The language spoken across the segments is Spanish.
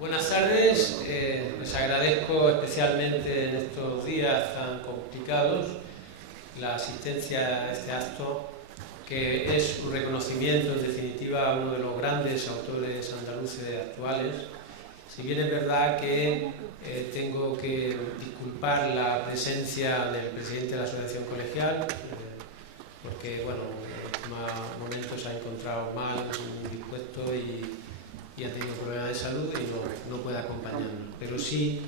Buenas tardes, les agradezco especialmente en estos días tan complicados la asistencia a este acto, que es un reconocimiento en definitiva a uno de los grandes autores andaluces actuales. Si bien es verdad que tengo que disculpar la presencia del presidente de la Asociación Colegial, porque bueno, en últimos momentos se ha encontrado mal, indispuesto y ha tenido problemas de salud y no puede acompañarnos. Pero sí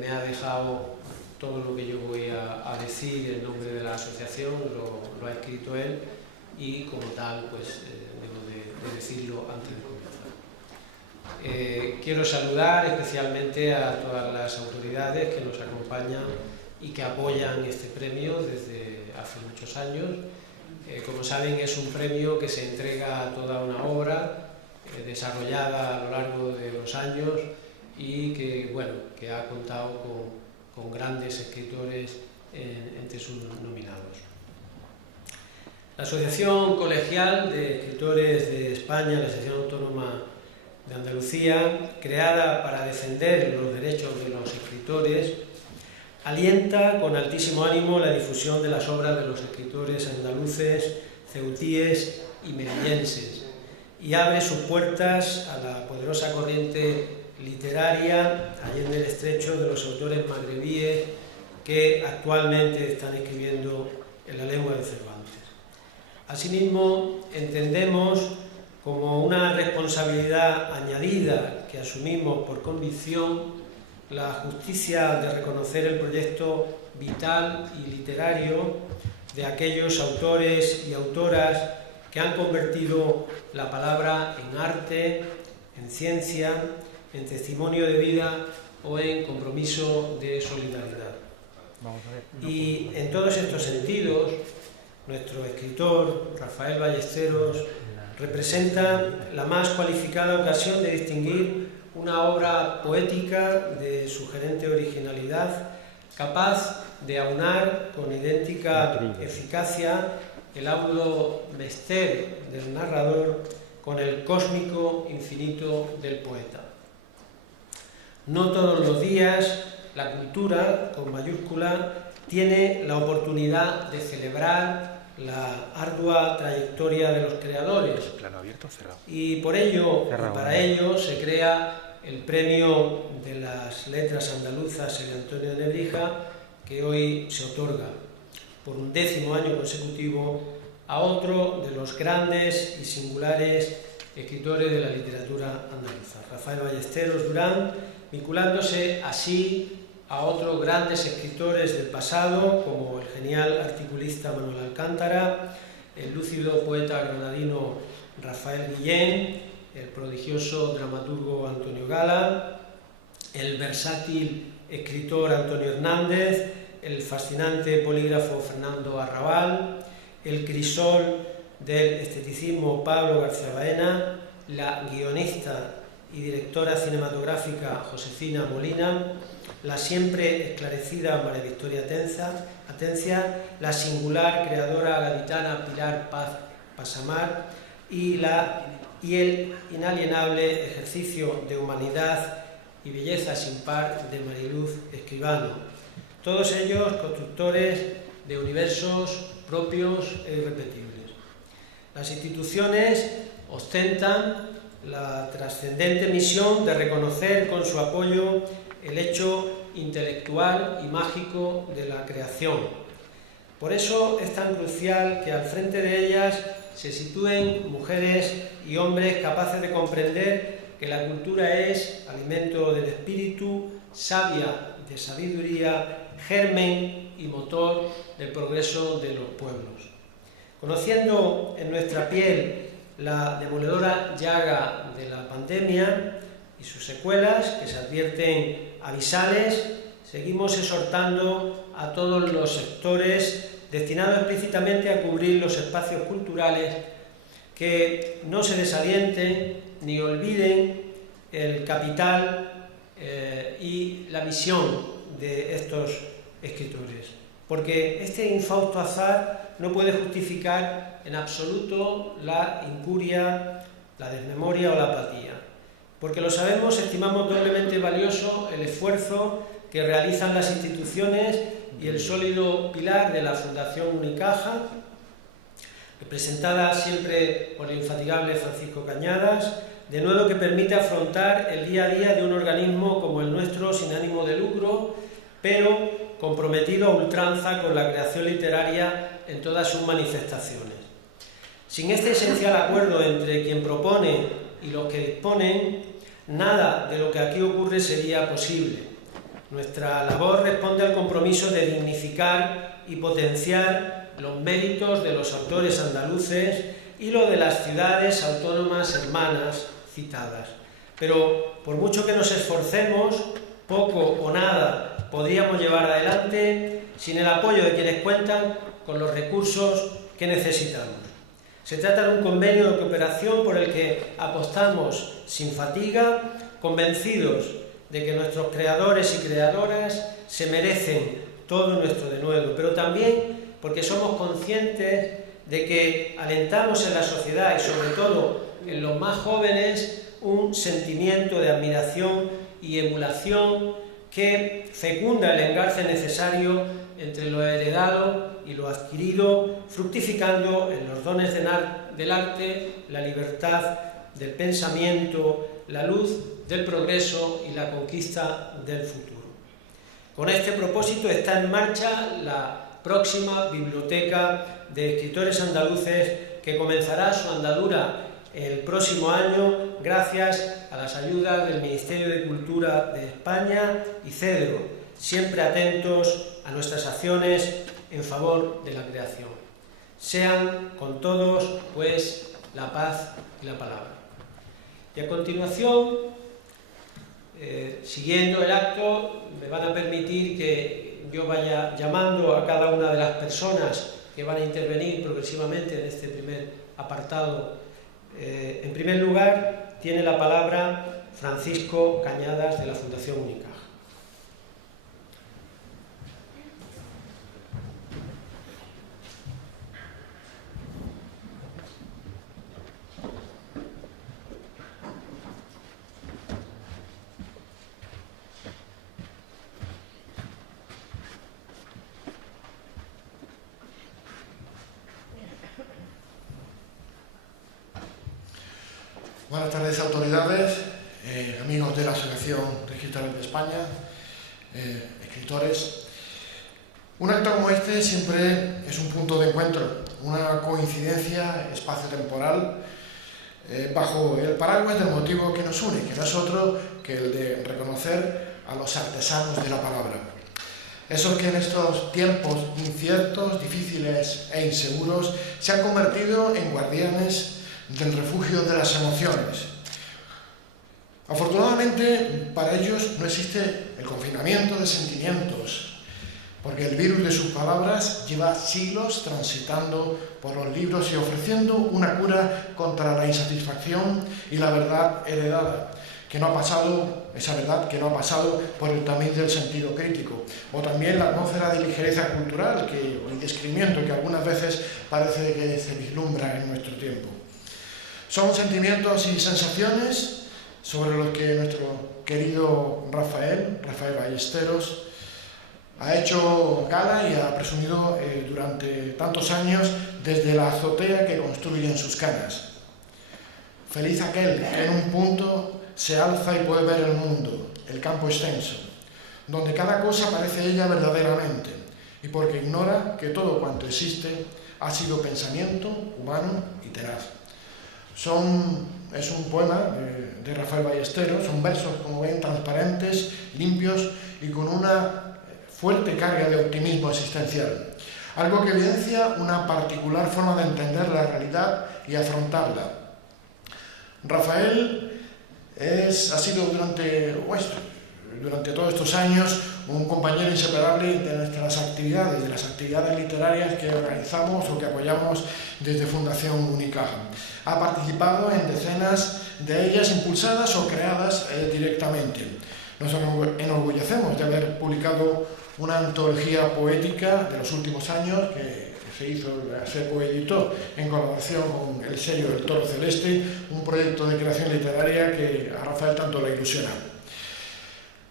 me ha dejado todo lo que yo voy a decir en nombre de la asociación, lo ha escrito él y como tal pues debo de decirlo antes de comenzar. Quiero saludar especialmente a todas las autoridades que nos acompañan y que apoyan este premio desde hace muchos años. Como saben, es un premio que se entrega a toda una obra desarrollada a lo largo de los años y que, bueno, que ha contado con grandes escritores entre sus nominados. La Asociación Colegial de Escritores de España, la Asociación Autónoma de Andalucía, creada para defender los derechos de los escritores, alienta con altísimo ánimo la difusión de las obras de los escritores andaluces, ceutíes y melillenses, y abre sus puertas a la poderosa corriente literaria allende el estrecho de los autores magrebíes que actualmente están escribiendo en la lengua de Cervantes. Asimismo, entendemos como una responsabilidad añadida que asumimos por convicción la justicia de reconocer el proyecto vital y literario de aquellos autores y autoras que han convertido la palabra en arte, en ciencia, en testimonio de vida o en compromiso de solidaridad. Y en todos estos sentidos, nuestro escritor, Rafael Ballesteros, representa la más cualificada ocasión de distinguir una obra poética de sugerente originalidad, capaz de aunar con idéntica eficacia el áudo mester del narrador con el cósmico infinito del poeta. No todos los días la cultura, con mayúscula, tiene la oportunidad de celebrar la ardua trayectoria de los creadores. Plano abierto o cerrado. Y por ello, para ello, se crea el Premio de las Letras Andaluzas Elio Antonio de Nebrija, que hoy se otorga por 11º año consecutivo a otro de los grandes y singulares escritores de la literatura andaluza, Rafael Ballesteros Durán, vinculándose así a otros grandes escritores del pasado, como el genial articulista Manuel Alcántara, el lúcido poeta granadino Rafael Guillén, el prodigioso dramaturgo Antonio Gala, el versátil escritor Antonio Hernández, el fascinante polígrafo Fernando Arrabal, el crisol del esteticismo Pablo García Baena, la guionista y directora cinematográfica Josefina Molina, la siempre esclarecida María Victoria Atencia, la singular creadora gaditana Pilar Paz Pasamar y el inalienable ejercicio de humanidad y belleza sin par de Mariluz Escribano. Todos ellos constructores de universos propios e irrepetibles. Las instituciones ostentan la trascendente misión de reconocer con su apoyo el hecho intelectual y mágico de la creación. Por eso es tan crucial que al frente de ellas se sitúen mujeres y hombres capaces de comprender que la cultura es alimento del espíritu, savia de sabiduría, germen y motor del progreso de los pueblos. Conociendo en nuestra piel la demoledora llaga de la pandemia y sus secuelas, que se advierten avisales, seguimos exhortando a todos los sectores destinados explícitamente a cubrir los espacios culturales que no se desalienten ni olviden el capital y la misión de estos escritores, porque este infausto azar no puede justificar en absoluto la incuria, la desmemoria o la apatía. Porque lo sabemos, estimamos doblemente valioso el esfuerzo que realizan las instituciones y el sólido pilar de la Fundación Unicaja, representada siempre por el infatigable Francisco Cañadas, de nuevo que permite afrontar el día a día de un organismo como el nuestro sin ánimo de lucro, pero comprometido a ultranza con la creación literaria en todas sus manifestaciones. Sin este esencial acuerdo entre quien propone y los que disponen, nada de lo que aquí ocurre sería posible. Nuestra labor responde al compromiso de dignificar y potenciar los méritos de los autores andaluces y lo de las ciudades autónomas hermanas citadas. Pero por mucho que nos esforcemos, poco o nada podríamos llevar adelante sin el apoyo de quienes cuentan con los recursos que necesitamos. Se trata de un convenio de cooperación por el que apostamos sin fatiga, convencidos de que nuestros creadores y creadoras se merecen todo nuestro denuedo, pero también porque somos conscientes de que alentamos en la sociedad y sobre todo en los más jóvenes un sentimiento de admiración y emulación que fecunda el engarce necesario entre lo heredado y lo adquirido, fructificando en los dones del arte, la libertad del pensamiento, la luz del progreso y la conquista del futuro. Con este propósito está en marcha la próxima Biblioteca de Escritores Andaluces, que comenzará su andadura el próximo año gracias a las ayudas del Ministerio de Cultura de España y CEDRO, siempre atentos a nuestras acciones en favor de la creación. Sean con todos, pues, la paz y la palabra. Y a continuación, siguiendo el acto, me van a permitir que yo vaya llamando a cada una de las personas que van a intervenir progresivamente en este primer apartado. En primer lugar, tiene la palabra Francisco Cañadas, de la Fundación Unicaja. Buenas tardes, autoridades, amigos de la Asociación de Escritores de España, escritores. Un acto como este siempre es un punto de encuentro, una coincidencia espacio-temporal bajo el paraguas del motivo que nos une, que no es otro que el de reconocer a los artesanos de la palabra. Esos que en estos tiempos inciertos, difíciles e inseguros se han convertido en guardianes del refugio de las emociones. Afortunadamente, para ellos no existe el confinamiento de sentimientos, porque el virus de sus palabras lleva siglos transitando por los libros y ofreciendo una cura contra la insatisfacción y la verdad heredada, esa verdad que no ha pasado por el tamiz del sentido crítico, o también la atmósfera de ligereza cultural o el descrimiento que algunas veces parece que se vislumbra en nuestro tiempo. Son sentimientos y sensaciones sobre los que nuestro querido Rafael Ballesteros, ha hecho gala y ha presumido durante tantos años desde la azotea que construye en sus canas. Feliz aquel que en un punto se alza y puede ver el mundo, el campo extenso, donde cada cosa parece ella verdaderamente, y porque ignora que todo cuanto existe ha sido pensamiento humano y tenaz. Es un poema de Rafael Ballesteros, son versos, como ven, transparentes, limpios y con una fuerte carga de optimismo existencial. Algo que evidencia una particular forma de entender la realidad y afrontarla. Rafael ha sido durante todos estos años un compañero inseparable de nuestras actividades, de las actividades literarias que organizamos o que apoyamos desde Fundación Unicaja. Ha participado en decenas de ellas impulsadas o creadas directamente. Nos enorgullecemos de haber publicado una antología poética de los últimos años que se coeditó en colaboración con el sello del Toro Celeste, un proyecto de creación literaria que a Rafael tanto le ilusiona.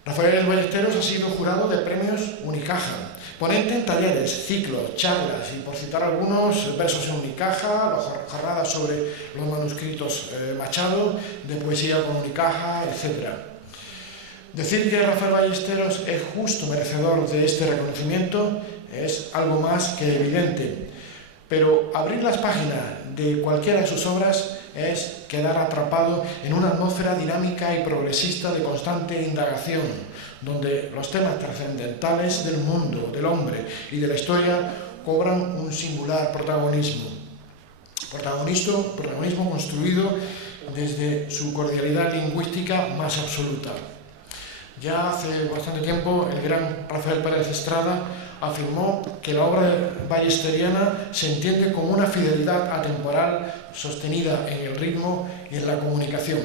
Rafael Ballesteros ha sido jurado de premios Unicaja, ponente en talleres, ciclos, charlas y, por citar algunos, versos en Unicaja, jornadas sobre los manuscritos Machado, de poesía con Unicaja, etc. Decir que Rafael Ballesteros es justo merecedor de este reconocimiento es algo más que evidente, pero abrir las páginas de cualquiera de sus obras es quedar atrapado en una atmósfera dinámica y progresista de constante indagación, donde los temas trascendentales del mundo, del hombre y de la historia cobran un singular protagonismo. Protagonismo construido desde su cordialidad lingüística más absoluta. Ya hace bastante tiempo el gran Rafael Pérez Estrada afirmó que la obra ballesteriana se entiende como una fidelidad atemporal sostenida en el ritmo y en la comunicación.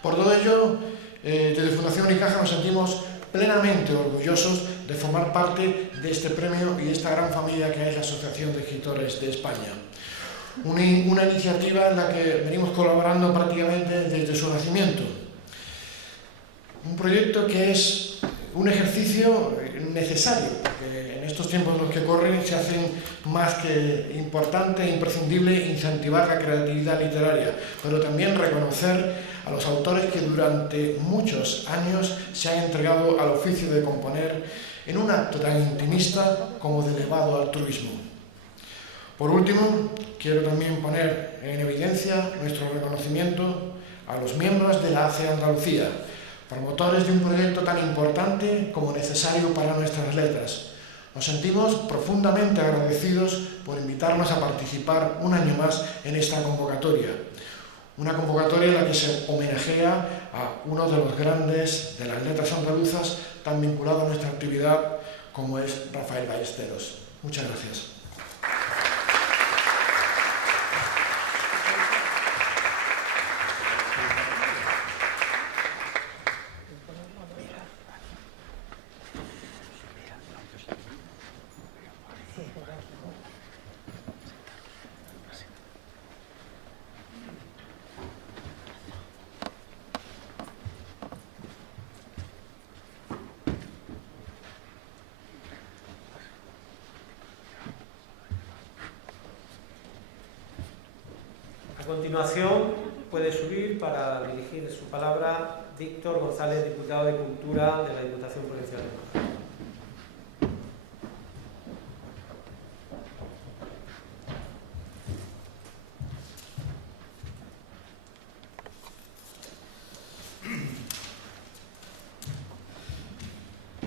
Por todo ello, desde Fundación Unicaja nos sentimos plenamente orgullosos de formar parte de este premio y de esta gran familia que es la Asociación de Escritores de España. Una iniciativa en la que venimos colaborando prácticamente desde su nacimiento. Un proyecto que es un ejercicio necesario, porque en estos tiempos en los que corren se hacen más que importante e imprescindible incentivar la creatividad literaria, pero también reconocer a los autores que durante muchos años se han entregado al oficio de componer en un acto tan intimista como de elevado altruismo. Por último, quiero también poner en evidencia nuestro reconocimiento a los miembros de la ACE Andalucía, promotores de un proyecto tan importante como necesario para nuestras letras. Nos sentimos profundamente agradecidos por invitarnos a participar un año más en esta convocatoria. Una convocatoria en la que se homenajea a uno de los grandes de las letras andaluzas tan vinculado a nuestra actividad como es Rafael Ballesteros. Muchas gracias. A continuación puede subir para dirigir su palabra Víctor González, diputado de Cultura de la Diputación Provincial de Málaga.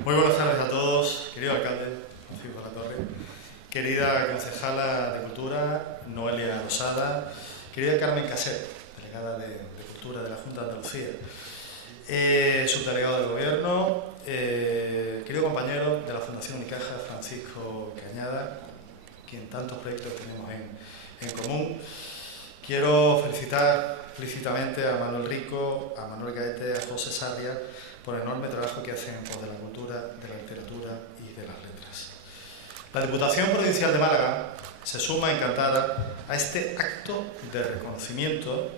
Muy buenas tardes a todos, querido alcalde Francisco La Torre, querida concejala de Cultura Noelia Rosada, querida Carmen Casero, delegada de Cultura de la Junta de Andalucía, subdelegado del Gobierno, querido compañero de la Fundación Unicaja, Francisco Cañada, quien tantos proyectos tenemos en común. Quiero felicitar explícitamente a Manuel Rico, a Manuel Gaete, a José Sarria, por el enorme trabajo que hacen en pos de la cultura, de la literatura y de las letras. La Diputación Provincial de Málaga se suma encantada a este acto de reconocimiento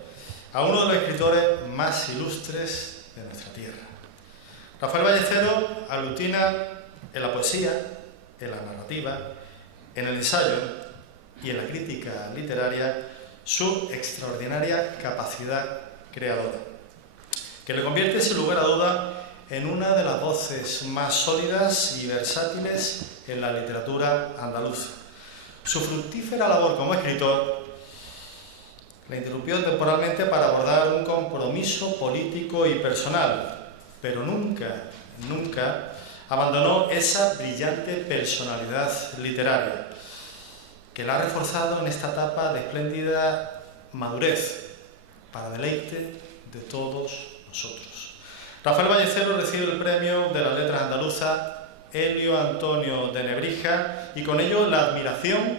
a uno de los escritores más ilustres de nuestra tierra. Rafael Ballesteros aglutina en la poesía, en la narrativa, en el ensayo y en la crítica literaria su extraordinaria capacidad creadora, que le convierte sin lugar a duda en una de las voces más sólidas y versátiles en la literatura andaluza. Su fructífera labor como escritor le interrumpió temporalmente para abordar un compromiso político y personal, pero nunca abandonó esa brillante personalidad literaria que la ha reforzado en esta etapa de espléndida madurez para deleite de todos nosotros. Rafael Ballesteros recibe el premio de las letras andaluzas Elio Antonio de Nebrija y con ello la admiración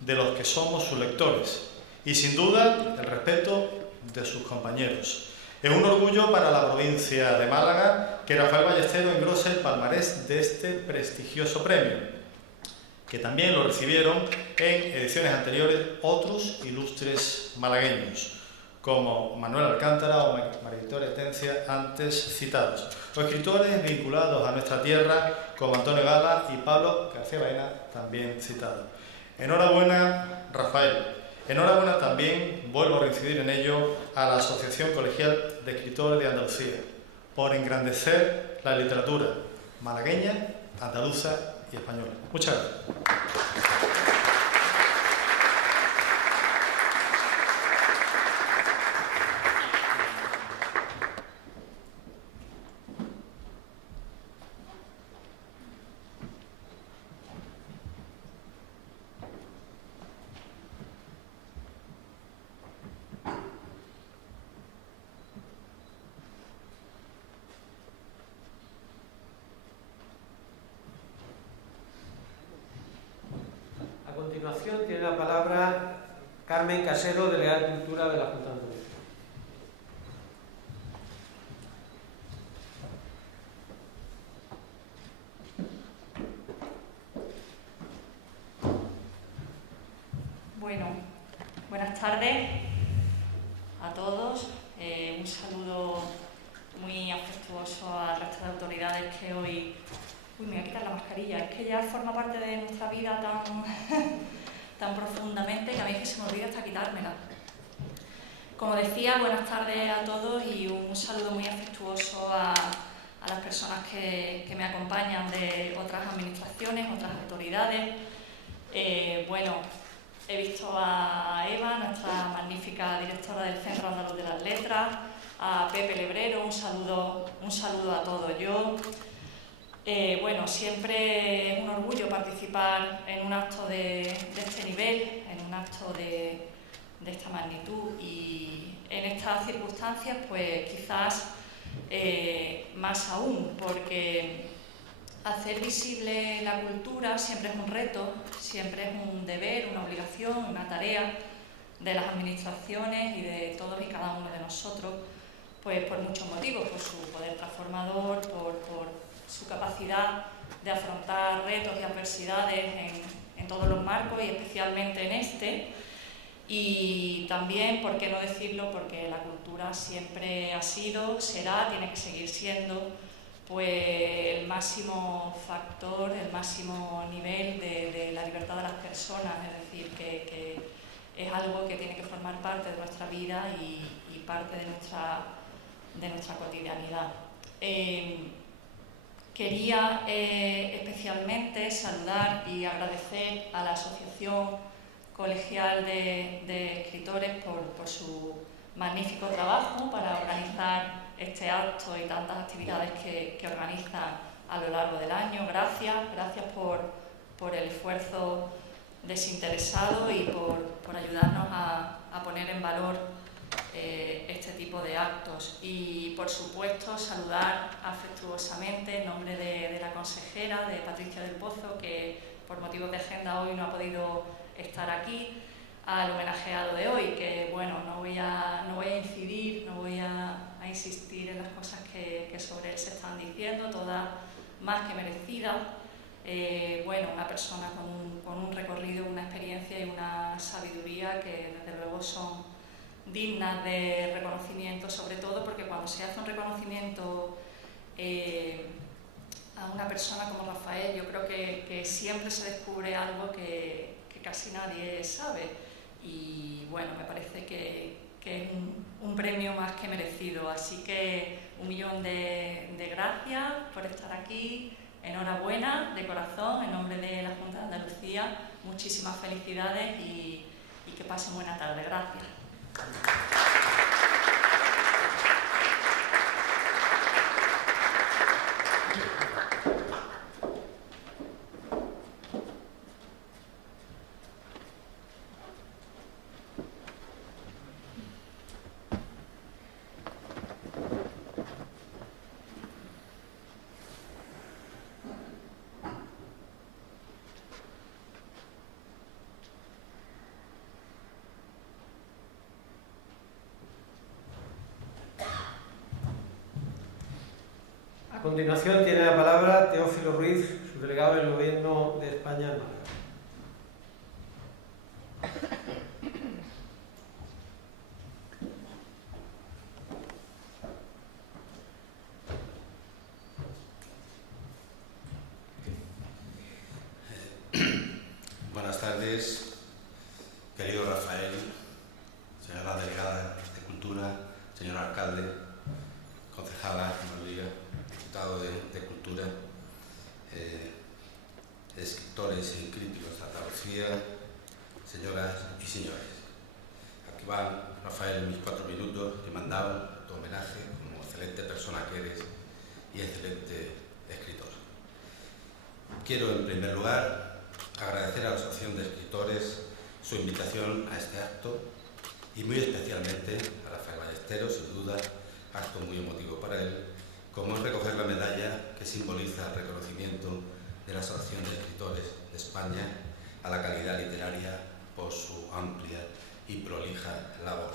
de los que somos sus lectores y sin duda el respeto de sus compañeros. Es un orgullo para la provincia de Málaga que Rafael Ballesteros engrose el palmarés de este prestigioso premio. que también lo recibieron en ediciones anteriores otros ilustres malagueños, como Manuel Alcántara o María Victoria Atencia, antes citados, o escritores vinculados a nuestra tierra, como Antonio Gala y Pablo García Baena, también citados. Enhorabuena, Rafael. Enhorabuena también, vuelvo a reincidir en ello, a la Asociación Colegial de Escritores de Andalucía, por engrandecer la literatura malagueña, andaluza y española. Muchas gracias. A continuación tiene la palabra Carmen Casero, delegada de Cultura de la Junta de Andalucía. Bueno, buenas tardes a todos. Un saludo muy afectuoso al resto de autoridades que hoy... Uy, me voy a quitar la mascarilla. Es que ya forma parte de nuestra vida tan profundamente que a mí es que se me olvida hasta quitármela. Como decía, buenas tardes a todos y un saludo muy afectuoso a las personas que me acompañan de otras administraciones, otras autoridades. Bueno, he visto a Eva, nuestra magnífica directora del Centro Andaluz de las Letras, a Pepe Lebrero, un saludo a todos. Bueno, siempre es un orgullo participar en un acto de este nivel, en un acto de esta magnitud, y en estas circunstancias pues quizás más aún, porque hacer visible la cultura siempre es un reto, siempre es un deber, una obligación, una tarea de las administraciones y de todos y cada uno de nosotros, pues por muchos motivos, por su poder transformador, por su capacidad de afrontar retos y adversidades en todos los marcos y especialmente en este. Y también, por qué no decirlo, porque la cultura siempre ha sido, será, tiene que seguir siendo pues el máximo factor, el máximo nivel de la libertad de las personas, es decir, que es algo que tiene que formar parte de nuestra vida y parte de nuestra cotidianidad. Quería especialmente saludar y agradecer a la Asociación Colegial de Escritores por su magnífico trabajo para organizar este acto y tantas actividades que organizan a lo largo del año. Gracias por el esfuerzo desinteresado y por ayudarnos a poner en valor este tipo de actos. Y por supuesto saludar afectuosamente en nombre de la consejera, de Patricia del Pozo, que por motivos de agenda hoy no ha podido estar aquí, al homenajeado de hoy, que bueno, no voy a incidir, no voy a insistir en las cosas que sobre él se están diciendo, todas más que merecidas. Bueno, una persona con un recorrido, una experiencia y una sabiduría que desde luego son dignas de reconocimiento, sobre todo porque cuando se hace un reconocimiento a una persona como Rafael, yo creo que siempre se descubre algo que casi nadie sabe, y bueno, me parece que es un premio más que merecido, así que 1.000.000 de gracias por estar aquí, enhorabuena de corazón en nombre de la Junta de Andalucía, muchísimas felicidades y que pasen buena tarde. Gracias. A continuación tiene la palabra Teófilo Ruiz, subdelegado del Gobierno de España en Málaga. Buenas tardes, querido Rafael, señora delegada de Cultura, señor alcalde, concejala, diputado de Cultura, escritores y críticos de Andalucía, señoras y señores. Aquí van, Rafael, mis 4 minutos que me han dado tu homenaje como excelente persona que eres y excelente escritor. Quiero, en primer lugar, agradecer a la Asociación de Escritores su invitación a este acto y muy especialmente a Rafael Ballesteros, sin duda, acto muy emotivo para él, como es recoger la medalla que simboliza el reconocimiento de la Asociación de Escritores de España a la calidad literaria por su amplia y prolija labor.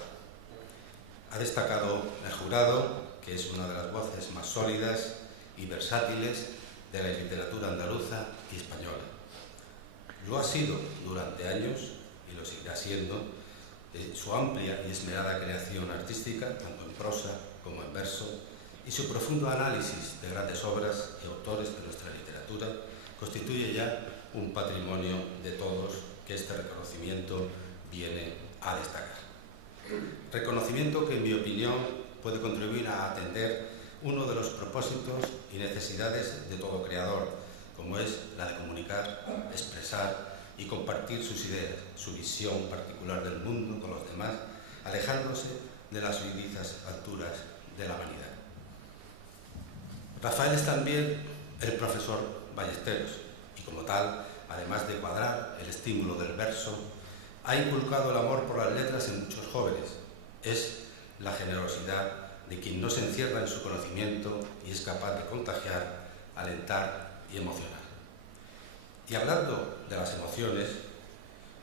Ha destacado el jurado que es una de las voces más sólidas y versátiles de la literatura andaluza y española. Lo ha sido durante años y lo seguirá siendo su amplia y esmerada creación artística, tanto en prosa como en verso, y su profundo análisis de grandes obras y autores de nuestra literatura constituye ya un patrimonio de todos que este reconocimiento viene a destacar. Reconocimiento que, en mi opinión, puede contribuir a atender uno de los propósitos y necesidades de todo creador, como es la de comunicar, expresar y compartir sus ideas, su visión particular del mundo con los demás, alejándose de las huidizas alturas de la vanidad. Rafael es también el profesor Ballesteros y, como tal, además de cuadrar el estímulo del verso, ha inculcado el amor por las letras en muchos jóvenes. Es la generosidad de quien no se encierra en su conocimiento y es capaz de contagiar, alentar y emocionar. Y hablando de las emociones,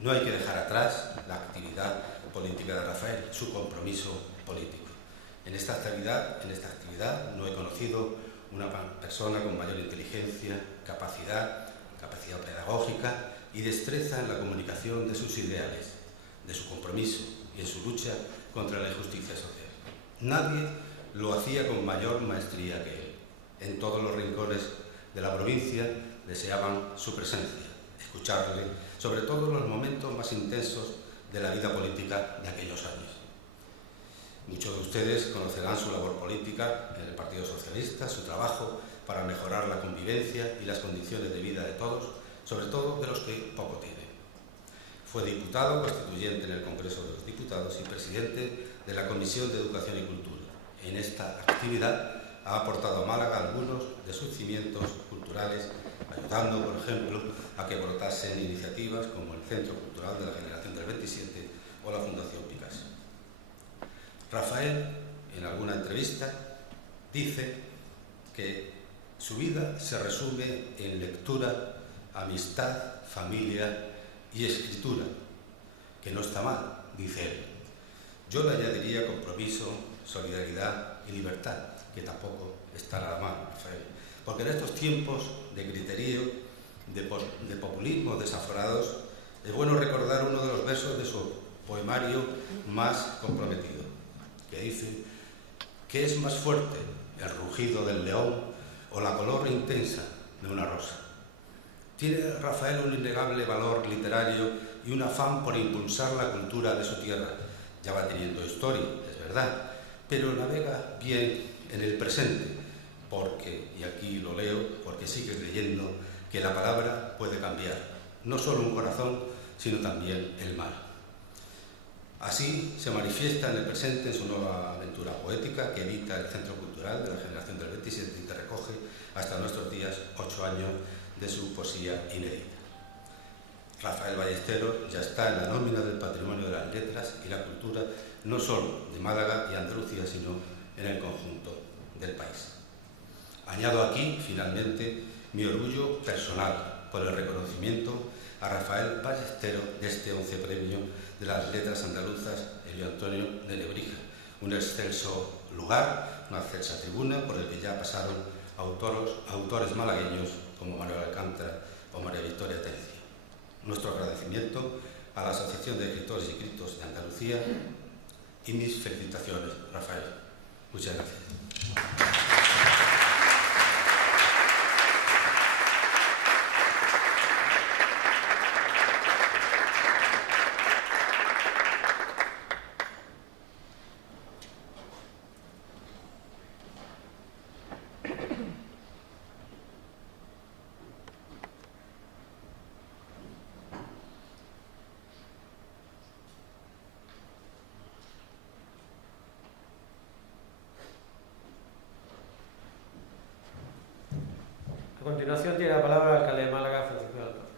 no hay que dejar atrás la actividad política de Rafael, su compromiso político. En esta actividad no he conocido una persona con mayor inteligencia, capacidad pedagógica y destreza en la comunicación de sus ideales, de su compromiso y en su lucha contra la injusticia social. Nadie lo hacía con mayor maestría que él. En todos los rincones de la provincia deseaban su presencia, escucharle, sobre todo en los momentos más intensos de la vida política de aquellos años. Muchos de ustedes conocerán su labor política en el Partido Socialista, su trabajo para mejorar la convivencia y las condiciones de vida de todos, sobre todo de los que poco tienen. Fue diputado constituyente en el Congreso de los Diputados y presidente de la Comisión de Educación y Cultura. En esta actividad ha aportado a Málaga algunos de sus cimientos culturales, ayudando, por ejemplo, a que brotasen iniciativas como el Centro Cultural de la Generación del 27 o la Fundación Picasso. Rafael, en alguna entrevista, dice que su vida se resume en lectura, amistad, familia y escritura, que no está mal, dice él. Yo le añadiría compromiso, solidaridad y libertad, que tampoco está nada mal, Rafael, porque en estos tiempos de griterío, de populismo desaforados, es bueno recordar uno de los versos de su poemario más comprometido, que dice: ¿qué es más fuerte, el rugido del león o la color intensa de una rosa? Tiene Rafael un innegable valor literario y un afán por impulsar la cultura de su tierra. Ya va teniendo historia, es verdad, pero navega bien en el presente, porque, y aquí lo leo, porque sigue creyendo que la palabra puede cambiar, no solo un corazón, sino también el mar. Así se manifiesta en el presente en su nueva aventura poética que edita el Centro Cultural de la Generación del 27 y que recoge hasta nuestros días 8 años de su poesía inédita. Rafael Ballesteros ya está en la nómina del patrimonio de las letras y la cultura, no solo de Málaga y Andalucía, sino en el conjunto del país. Añado aquí, finalmente, mi orgullo personal por el reconocimiento a Rafael Ballesteros de este 11 premio de las letras andaluzas Elio Antonio de Nebrija, un excelso lugar, una excelsa tribuna por el que ya pasaron autores malagueños como Manuel Alcántara o María Victoria Tencio. Nuestro agradecimiento a la Asociación de Escritores y Críticos de Andalucía y mis felicitaciones, Rafael. Muchas gracias. A continuación tiene la palabra el alcalde de Málaga, Francisco de Alcázar.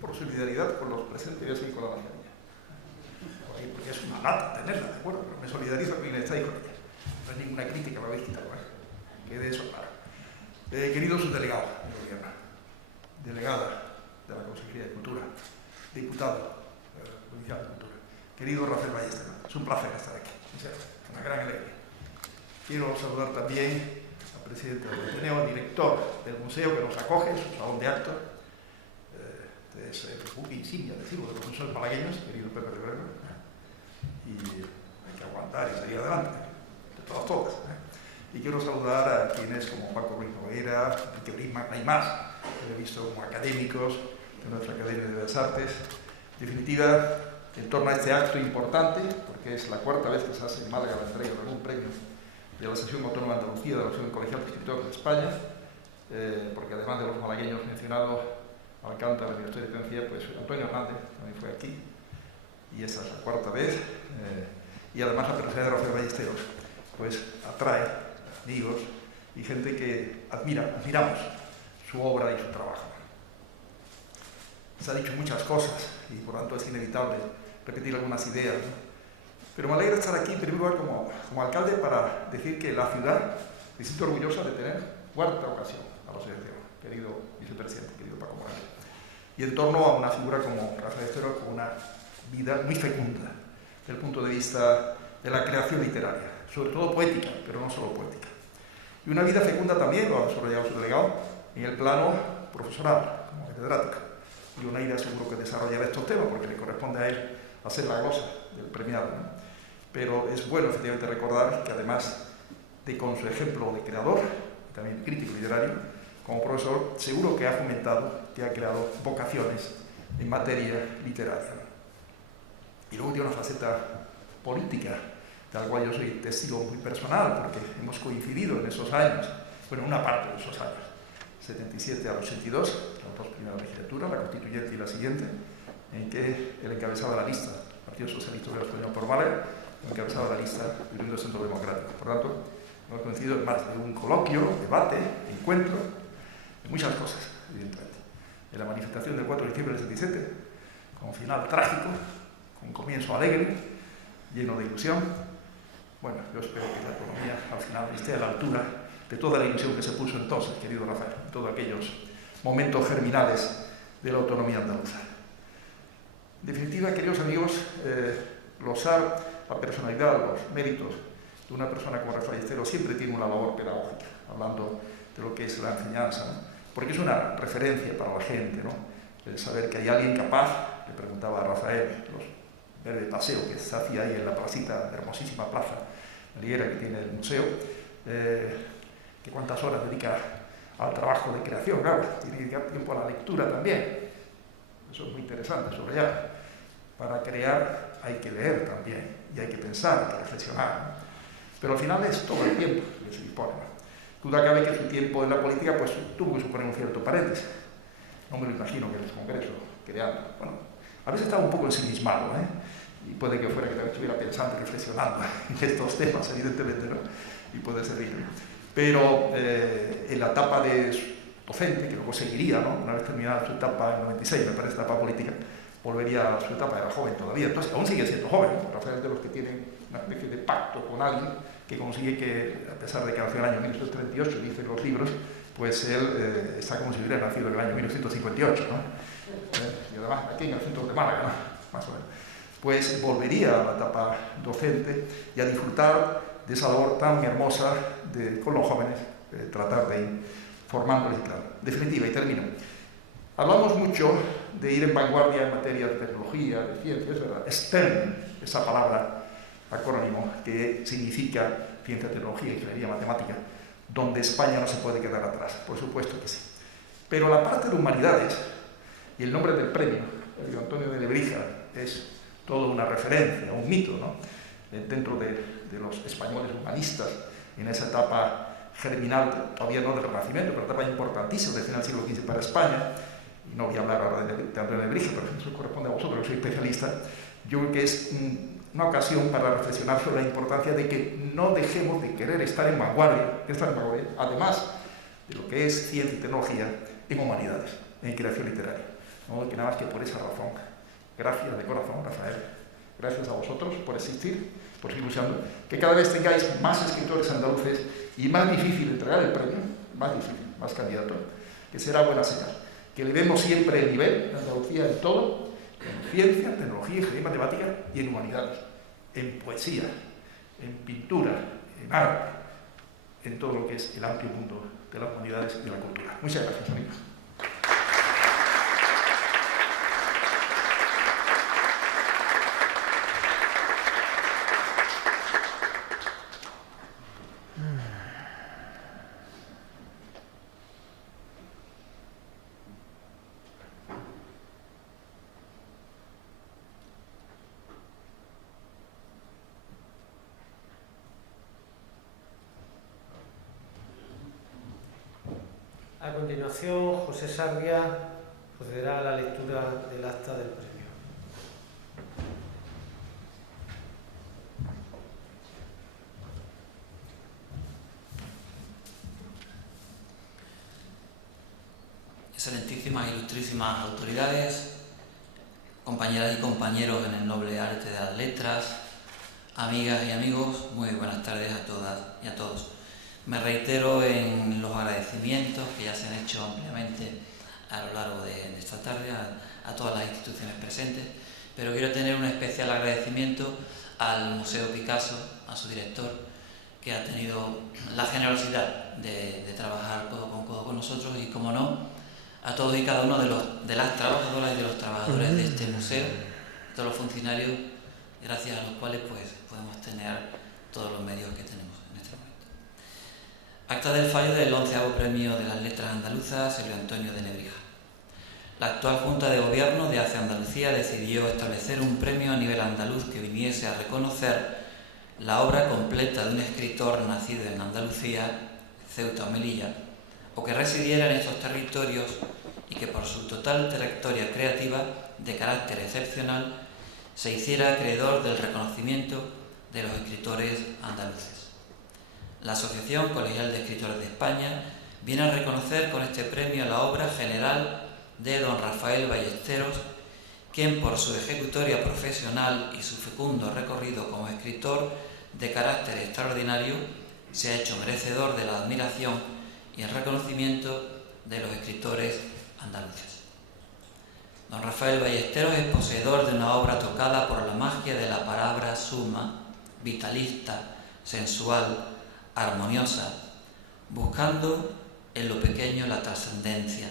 Por solidaridad con los presentes, yo soy con la mascarilla. Porque es una lata tenerla, ¿de acuerdo? Pero me solidarizo con quien estáis con ella. No es ninguna crítica, me habéis quitado, ¿eh? Quede eso claro. Querido subdelegado del gobierno, delegada de la Consejería de Cultura, diputado provincial de Cultura, querido Rafael Ballesteros, es un placer estar aquí, en serio, una gran alegría. Quiero saludar también al presidente del Ateneo, director del museo que nos acoge, su salón de actos. Es el buque insignia, decimos, de los museos malagueños, querido Pepe Rebrero, y hay que aguantar y seguir adelante, de todas. Y quiero saludar a quienes como Paco Ruiz Noguera, Enrique Brisman, hay más, que he visto como académicos de nuestra Academia de Bellas Artes. En definitiva, en torno a este acto importante, porque es la cuarta vez que se hace en Málaga la entrega de algún premio de la Sesión Autónoma de Andalucía, de la Asociación Colegial de Escritores de España, porque además de los malagueños mencionados, Alcántara, la Universidad de Tencio, pues Antonio Hernández también fue aquí, y esta es la cuarta vez, y además la presencia de Rafael Ballesteros, pues atrae amigos y gente que admiramos su obra y su trabajo. Se ha dicho muchas cosas y por tanto es inevitable repetir algunas ideas, ¿no? Pero me alegra estar aquí en primer lugar como alcalde para decir que la ciudad me siento orgullosa de tener cuarta ocasión a la asociación, querido vicepresidente, querido Paco Morales, y en torno a una figura como Rafael Ballesteros con una vida muy fecunda desde el punto de vista de la creación literaria, sobre todo poética, pero no solo poética. Y una vida fecunda también, lo ha desarrollado su delegado, en el plano profesoral, como catedrático. Y Oneira seguro que desarrollará estos temas porque le corresponde a él hacer la glosa del premiado, ¿no? Pero es bueno efectivamente recordar que además de con su ejemplo de creador, también crítico literario, como profesor, seguro que ha fomentado, que ha creado vocaciones en materia literaria. Y luego tiene una faceta política, de la cual yo soy testigo muy personal, porque hemos coincidido en esos años, bueno, una parte de esos años, 77 al 82, las dos primeras legislaturas, la constituyente y la siguiente, en que él encabezaba la lista, Partido Socialista Obrero Español por Málaga, encabezaba la lista del Unido Centro Democrático. Por tanto, hemos coincidido en más de un coloquio, debate, encuentro, en muchas cosas, evidentemente. En la manifestación del 4 de diciembre del 77, con final trágico, con comienzo alegre, lleno de ilusión. Bueno, yo espero que la economía al final esté a la altura de toda la ilusión que se puso entonces, querido Rafael, en todos aquellos momentos germinales de la autonomía andaluza. En definitiva, queridos amigos, glosar la personalidad, los méritos de una persona como Rafael Ballesteros siempre tiene una labor pedagógica, hablando de lo que es la enseñanza, ¿no? Porque es una referencia para la gente, ¿no? El saber que hay alguien capaz, le preguntaba a Rafael, el paseo que se hacía ahí en la placita, hermosísima plaza liguera que tiene el museo, que cuántas horas dedica al trabajo de creación, claro, tiene que dedicar tiempo a la lectura también. Eso es muy interesante, subrayar. Para crear hay que leer también, y hay que pensar, hay que reflexionar, ¿no? Pero al final es todo el tiempo que se dispone, ¿no? Duda cabe que su tiempo en la política pues tuvo que suponer un cierto paréntesis. No me lo imagino que en el Congreso creando. Bueno, a veces estaba un poco ensimismado, y puede que fuera que también estuviera pensando y reflexionando en estos temas, evidentemente, ¿no? Y puede servir. Pero en la etapa de docente, que luego seguiría, ¿no? Una vez terminada su etapa en 96, me parece, etapa política, volvería a su etapa, era joven todavía, entonces aún sigue siendo joven, ¿no? Rafael de los que tienen una especie de pacto con alguien que consigue que, a pesar de que nació en el año 1938, dicen los libros, pues él está como si hubiera nacido en el año 1958, ¿no? Y además aquí en el centro de Málaga, ¿no? Más o menos. Pues volvería a la etapa docente y a disfrutar de esa labor tan hermosa con los jóvenes, tratar de ir formándoles, claro. Definitiva, y termino. Hablamos mucho de ir en vanguardia en materia de tecnología, de ciencia, es verdad. STEM, esa palabra acrónimo que significa ciencia, tecnología, ingeniería, matemática, donde España no se puede quedar atrás, por supuesto que sí. Pero la parte de humanidades, y el nombre del premio, el de Antonio de Nebrija, es toda una referencia, un mito, ¿no? Dentro de los españoles humanistas, en esa etapa germinal, todavía no del Renacimiento, pero etapa importantísima del final del siglo XV para España. Y no voy a hablar ahora de Antonio de Nebrija, pero eso corresponde a vosotros, que soy especialista. Yo creo que es una ocasión para reflexionar sobre la importancia de que no dejemos de querer estar en vanguardia, además de lo que es ciencia y tecnología, en humanidades, en creación literaria. No que nada más que por esa razón. Gracias de corazón, Rafael. Gracias a vosotros por existir, por seguir luchando. Que cada vez tengáis más escritores andaluces y más difícil entregar el premio, más difícil, más candidatos, que será buena señal. Que le demos siempre el nivel de Andalucía en todo, en ciencia, tecnología, ingeniería, matemática y en humanidades, en poesía, en pintura, en arte, en todo lo que es el amplio mundo de las humanidades y de la cultura. Muchas gracias, amigos. A continuación, José Sarria procederá a la lectura del acta del premio. Excelentísimas, ilustrísimas autoridades, compañeras y compañeros en el noble arte de las letras, amigas y amigos, muy buenas tardes a todas y a todos. Me reitero en los agradecimientos que ya se han hecho ampliamente a lo largo de esta tarde a todas las instituciones presentes, pero quiero tener un especial agradecimiento al Museo Picasso, a su director, que ha tenido la generosidad de trabajar codo con codo con nosotros y, como no, a todos y cada uno de las trabajadoras y de los trabajadores de este museo, todos los funcionarios, gracias a los cuales pues podemos tener todos los medios que tenemos. Acta del fallo del 11º Premio de las Letras Andaluzas, Silvio Antonio de Nebrija. La actual Junta de Gobierno de ACE Andalucía decidió establecer un premio a nivel andaluz que viniese a reconocer la obra completa de un escritor nacido en Andalucía, Ceuta o Melilla, o que residiera en estos territorios y que por su total trayectoria creativa de carácter excepcional se hiciera acreedor del reconocimiento de los escritores andaluces. La Asociación Colegial de Escritores de España viene a reconocer con este premio la obra general de don Rafael Ballesteros, quien por su ejecutoria profesional y su fecundo recorrido como escritor de carácter extraordinario se ha hecho merecedor de la admiración y el reconocimiento de los escritores andaluces. Don Rafael Ballesteros es poseedor de una obra tocada por la magia de la palabra suma, vitalista, sensual, armoniosa, buscando en lo pequeño la trascendencia,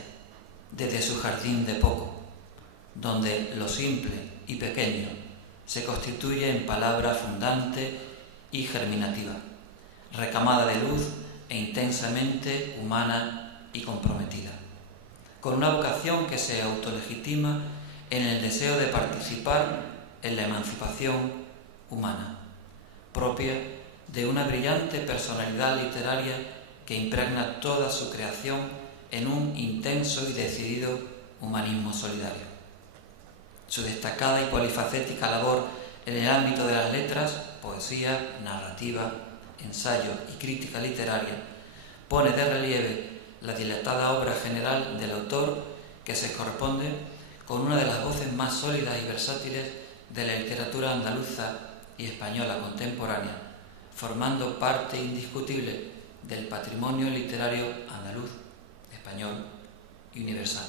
desde su jardín de poco, donde lo simple y pequeño se constituye en palabra fundante y germinativa, recamada de luz e intensamente humana y comprometida, con una vocación que se autolegitima en el deseo de participar en la emancipación humana, propia de una brillante personalidad literaria que impregna toda su creación en un intenso y decidido humanismo solidario. Su destacada y polifacética labor en el ámbito de las letras, poesía, narrativa, ensayo y crítica literaria, pone de relieve la dilatada obra general del autor que se corresponde con una de las voces más sólidas y versátiles de la literatura andaluza y española contemporánea, formando parte indiscutible del patrimonio literario andaluz español y universal.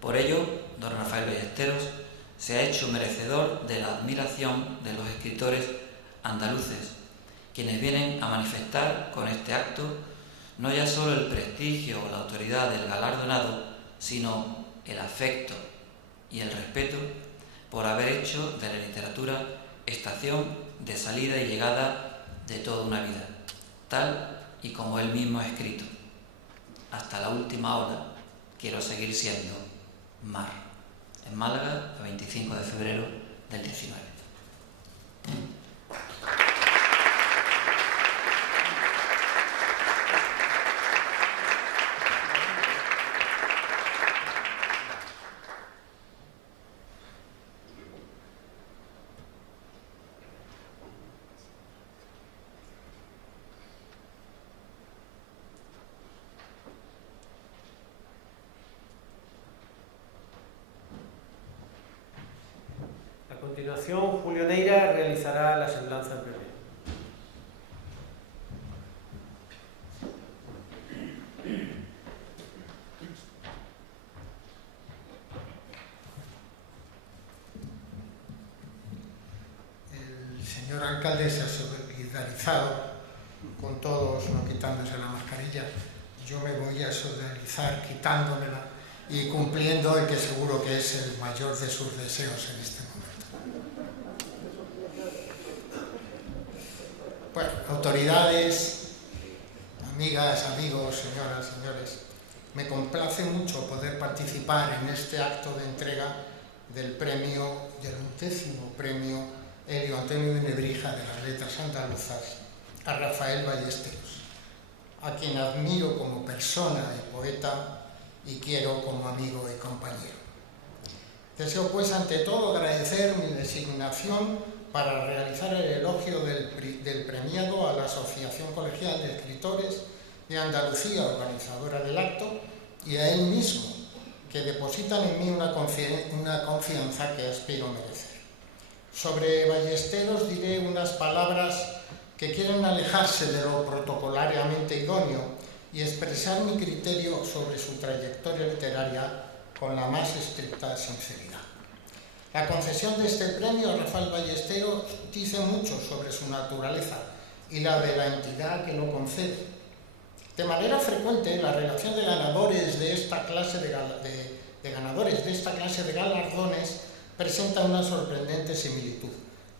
Por ello, don Rafael Ballesteros se ha hecho merecedor de la admiración de los escritores andaluces, quienes vienen a manifestar con este acto no ya solo el prestigio o la autoridad del galardonado, sino el afecto y el respeto por haber hecho de la literatura estación de salida y llegada de toda una vida, tal y como él mismo ha escrito: hasta la última ola quiero seguir siendo mar. En Málaga, el 25 de febrero del 19. A continuación, Julio Neira realizará la semblanza en premio. El señor alcalde se ha solidarizado con todos, no quitándose la mascarilla. Yo me voy a solidarizar quitándomela y cumpliendo el que seguro que es el mayor de sus deseos en este momento. Bueno, autoridades, amigas, amigos, señoras, señores, me complace mucho poder participar en este acto de entrega del premio, del 11º premio Elio Antonio de Nebrija de las Letras Andaluzas a Rafael Ballesteros, a quien admiro como persona y poeta y quiero como amigo y compañero. Deseo pues ante todo agradecer mi designación para realizar el elogio del premiado a la Asociación Colegial de Escritores de Andalucía, organizadora del acto, y a él mismo, que depositan en mí una confianza que aspiro merecer. Sobre Ballesteros diré unas palabras que quieren alejarse de lo protocolariamente idóneo y expresar mi criterio sobre su trayectoria literaria con la más estricta sinceridad. La concesión de este premio a Rafael Ballesteros dice mucho sobre su naturaleza y la de la entidad que lo concede. De manera frecuente, la relación de ganadores de esta clase de galardones presenta una sorprendente similitud.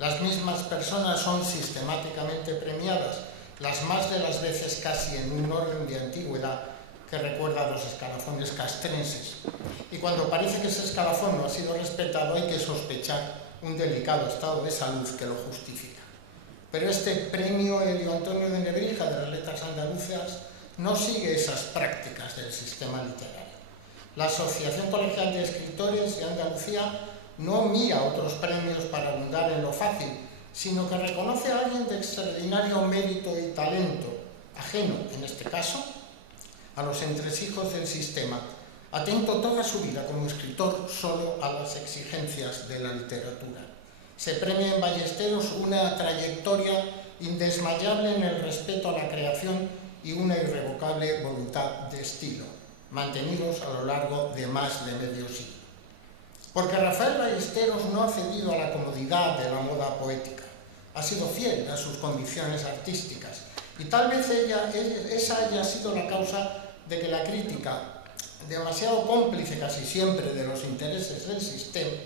Las mismas personas son sistemáticamente premiadas, las más de las veces casi en un orden de antigüedad que recuerda a los escalafones castrenses. Y cuando parece que ese escalafón no ha sido respetado, hay que sospechar un delicado estado de salud que lo justifica. Pero este premio Elio Antonio de Nebrija de las Letras Andaluzas no sigue esas prácticas del sistema literario. La Asociación Colegial de Escritores de Andalucía no mira otros premios para abundar en lo fácil, sino que reconoce a alguien de extraordinario mérito y talento, ajeno, en este caso, a los entresijos del sistema, atento toda su vida como escritor solo a las exigencias de la literatura. Se premia en Ballesteros una trayectoria indesmayable en el respeto a la creación y una irrevocable voluntad de estilo, mantenidos a lo largo de más de medio siglo. Porque Rafael Ballesteros no ha cedido a la comodidad de la moda poética, ha sido fiel a sus convicciones artísticas, y tal vez esa haya sido la causa de que la crítica, demasiado cómplice casi siempre de los intereses del sistema,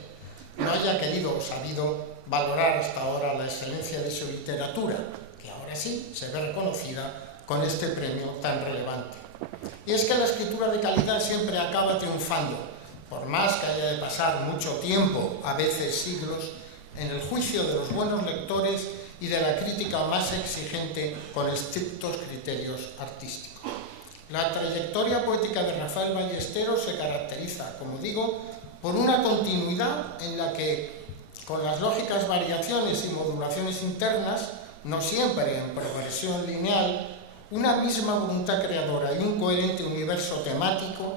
no haya querido o sabido valorar hasta ahora la excelencia de su literatura, que ahora sí se ve reconocida con este premio tan relevante. Y es que la escritura de calidad siempre acaba triunfando, por más que haya de pasar mucho tiempo, a veces siglos, en el juicio de los buenos lectores y de la crítica más exigente con estrictos criterios artísticos. La trayectoria poética de Rafael Ballesteros se caracteriza, como digo, por una continuidad en la que, con las lógicas variaciones y modulaciones internas, no siempre en progresión lineal, una misma voluntad creadora y un coherente universo temático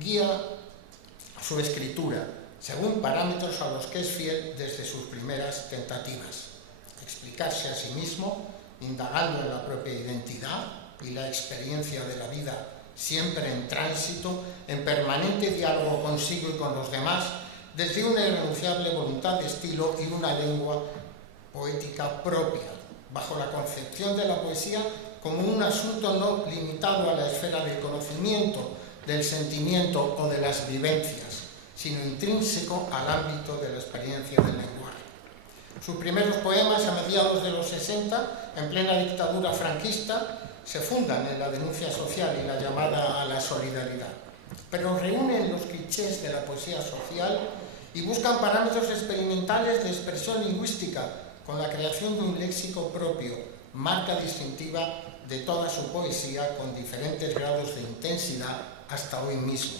guía su escritura, según parámetros a los que es fiel desde sus primeras tentativas. Explicarse a sí mismo, indagando en la propia identidad y la experiencia de la vida siempre en tránsito, en permanente diálogo consigo y con los demás, desde una irrenunciable voluntad de estilo y una lengua poética propia, bajo la concepción de la poesía como un asunto no limitado a la esfera del conocimiento, del sentimiento o de las vivencias, sino intrínseco al ámbito de la experiencia del lenguaje. Sus primeros poemas, a mediados de los 60, en plena dictadura franquista, se fundan en la denuncia social y la llamada a la solidaridad, pero reúnen los clichés de la poesía social y buscan parámetros experimentales de expresión lingüística con la creación de un léxico propio, marca distintiva de toda su poesía con diferentes grados de intensidad hasta hoy mismo.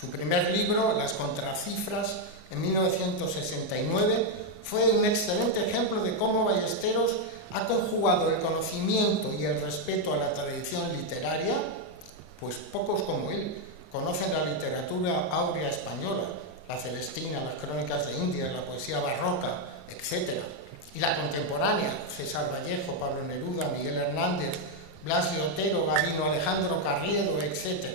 Su primer libro, Las contracifras, en 1969, fue un excelente ejemplo de cómo Ballesteros ha conjugado el conocimiento y el respeto a la tradición literaria, pues pocos como él conocen la literatura áurea española, la Celestina, las crónicas de Indias, la poesía barroca, etc. Y la contemporánea, César Vallejo, Pablo Neruda, Miguel Hernández, Blas de Otero, Gavino, Alejandro Carriedo, etc.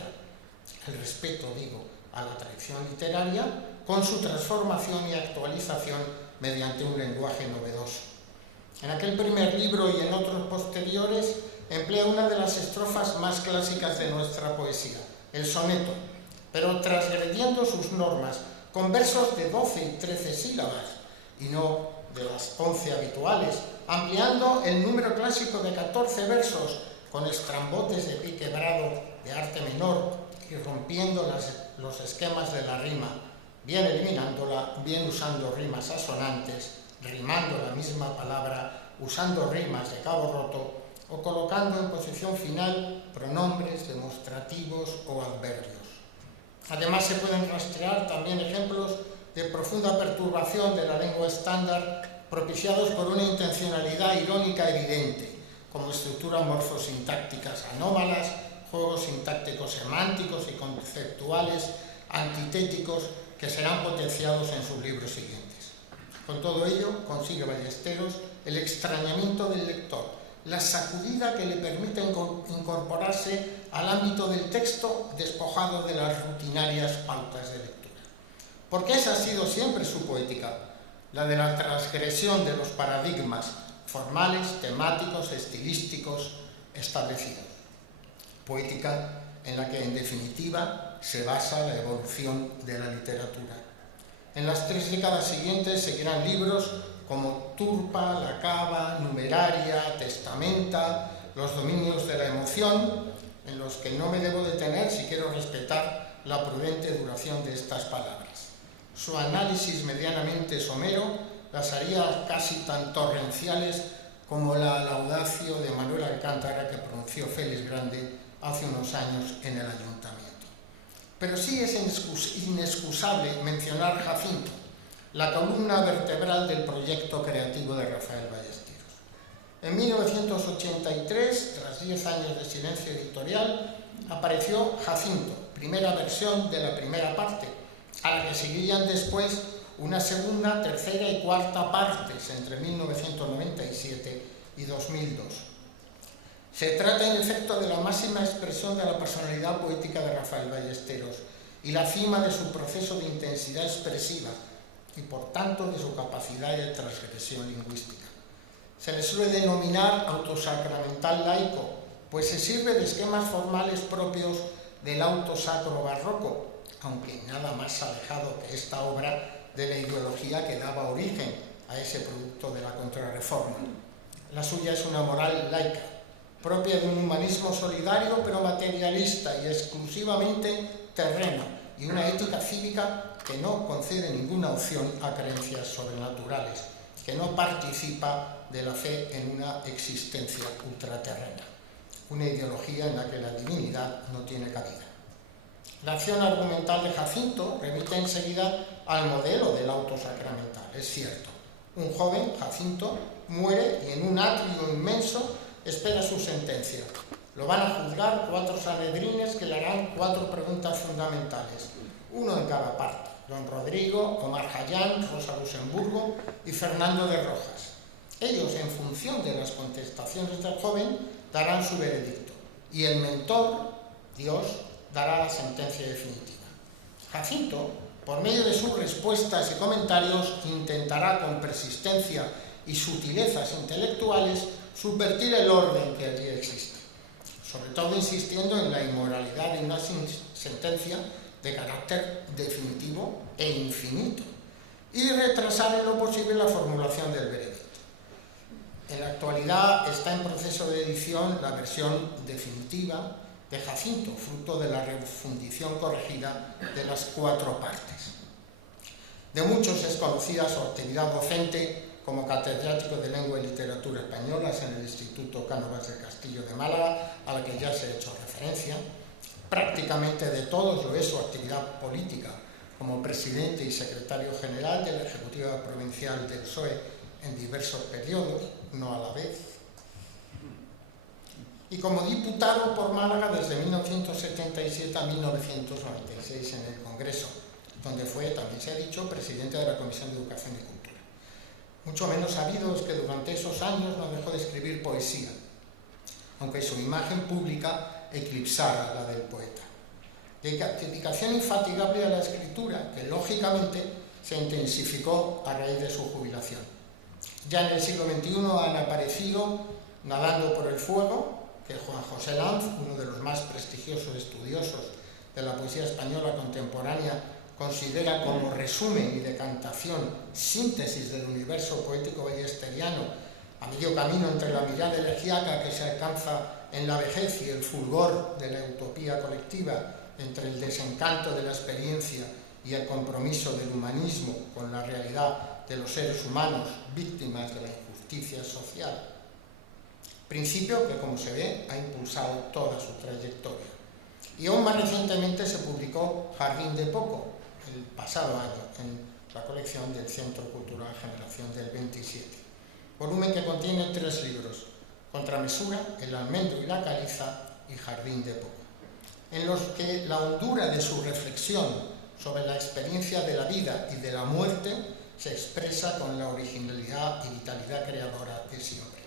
El respeto, digo, a la tradición literaria con su transformación y actualización mediante un lenguaje novedoso. En aquel primer libro y en otros posteriores emplea una de las estrofas más clásicas de nuestra poesía, el soneto, pero transgrediendo sus normas con versos de 12 y 13 sílabas y no de las 11 habituales, ampliando el número clásico de 14 versos con estrambotes de pie quebrado de arte menor y rompiendo los esquemas de la rima, bien eliminándola, bien usando rimas asonantes, rimando la misma palabra, usando rimas de cabo roto o colocando en posición final pronombres demostrativos o adverbios. Además, se pueden rastrear también ejemplos de profunda perturbación de la lengua estándar propiciados por una intencionalidad irónica evidente, como estructuras morfosintácticas anómalas, juegos sintácticos semánticos y conceptuales antitéticos que serán potenciados en sus libros siguientes. Con todo ello, consigue Ballesteros el extrañamiento del lector, la sacudida que le permite incorporarse al ámbito del texto despojado de las rutinarias pautas de lectura. Porque esa ha sido siempre su poética, la de la transgresión de los paradigmas formales, temáticos, estilísticos establecidos. Poética en la que, en definitiva, se basa la evolución de la literatura. En las 3 décadas siguientes seguirán libros como Turpa, La Cava, Numeraria, Testamenta, Los dominios de la emoción, en los que no me debo detener si quiero respetar la prudente duración de estas palabras. Su análisis medianamente somero las haría casi tan torrenciales como la Laudatio de Manuel Alcántara que pronunció Félix Grande hace unos años en el ayuntamiento. Pero sí es inexcusable mencionar Jacinto, la columna vertebral del proyecto creativo de Rafael Ballesteros. En 1983, tras 10 años de silencio editorial, apareció Jacinto, primera versión de la primera parte, a la que seguirían después una segunda, tercera y cuarta partes entre 1997 y 2002. Se trata, en efecto, de la máxima expresión de la personalidad poética de Rafael Ballesteros y la cima de su proceso de intensidad expresiva y, por tanto, de su capacidad de transgresión lingüística. Se le suele denominar autosacramental laico, pues se sirve de esquemas formales propios del autosacro barroco, aunque nada más alejado que esta obra de la ideología que daba origen a ese producto de la Contrarreforma. La suya es una moral laica, propia de un humanismo solidario pero materialista y exclusivamente terreno, y una ética cívica que no concede ninguna opción a creencias sobrenaturales, que no participa de la fe en una existencia ultraterrena, una ideología en la que la divinidad no tiene cabida. La acción argumental de Jacinto remite enseguida al modelo del autosacramental, es cierto. Un joven, Jacinto, muere y en un atrio inmenso espera su sentencia. Lo van a juzgar 4 sanedrines que le harán 4 preguntas fundamentales, uno en cada parte: Don Rodrigo, Omar Hayán, Rosa Luxemburgo y Fernando de Rojas. Ellos, en función de las contestaciones del joven, darán su veredicto. Y el mentor Dios dará la sentencia definitiva. Jacinto, por medio de sus respuestas y comentarios, intentará con persistencia y sutilezas intelectuales subvertir el orden que allí existe, sobre todo insistiendo en la inmoralidad de una sentencia de carácter definitivo e infinito, y retrasar en lo posible la formulación del veredicto. En la actualidad está en proceso de edición la versión definitiva de Jacinto, fruto de la refundición corregida de las 4 partes. De muchos es conocida su actividad docente como catedrático de Lengua y Literatura Españolas en el Instituto Cánovas del Castillo de Málaga, a la que ya se ha hecho referencia. Prácticamente de todos lo es su actividad política, como presidente y secretario general de la Ejecutiva Provincial del PSOE en diversos periodos, no a la vez, y como diputado por Málaga desde 1977 a 1996 en el Congreso, donde fue, también se ha dicho, presidente de la Comisión de Educación y Cultura. Mucho menos sabido es que durante esos años no dejó de escribir poesía, aunque su imagen pública eclipsara la del poeta. Dedicación infatigable a la escritura, que lógicamente se intensificó a raíz de su jubilación. Ya en el siglo XXI han aparecido, nadando por el fuego, que Juan José Lanz, uno de los más prestigiosos estudiosos de la poesía española contemporánea, considera como resumen y decantación, síntesis del universo poético ballesteriano, a medio camino entre la mirada elegíaca que se alcanza en la vejez y el fulgor de la utopía colectiva, entre el desencanto de la experiencia y el compromiso del humanismo con la realidad de los seres humanos víctimas de la injusticia social. Principio que, como se ve, ha impulsado toda su trayectoria. Y aún más recientemente se publicó Jardín de Poco, el pasado año, en la colección del Centro Cultural Generación del 27. Volumen que contiene 3 libros: Contramesura, El almendro y la caliza y Jardín de Poco, en los que la hondura de su reflexión sobre la experiencia de la vida y de la muerte se expresa con la originalidad y vitalidad creadora de siempre.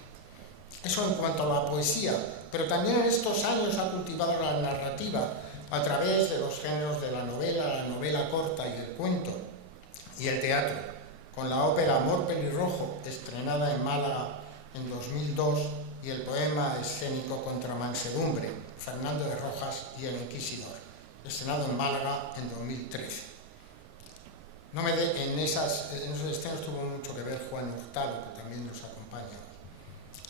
Eso en cuanto a la poesía, pero también en estos años ha cultivado la narrativa a través de los géneros de la novela corta y el cuento, y el teatro, con la ópera Amor Pelirrojo, estrenada en Málaga en 2002, y el poema escénico Contramansedumbre, Fernando de Rojas y el Inquisidor, estrenado en Málaga en 2013. En esos estrenos tuvo mucho que ver Juan Hurtado, que también nos acompaña.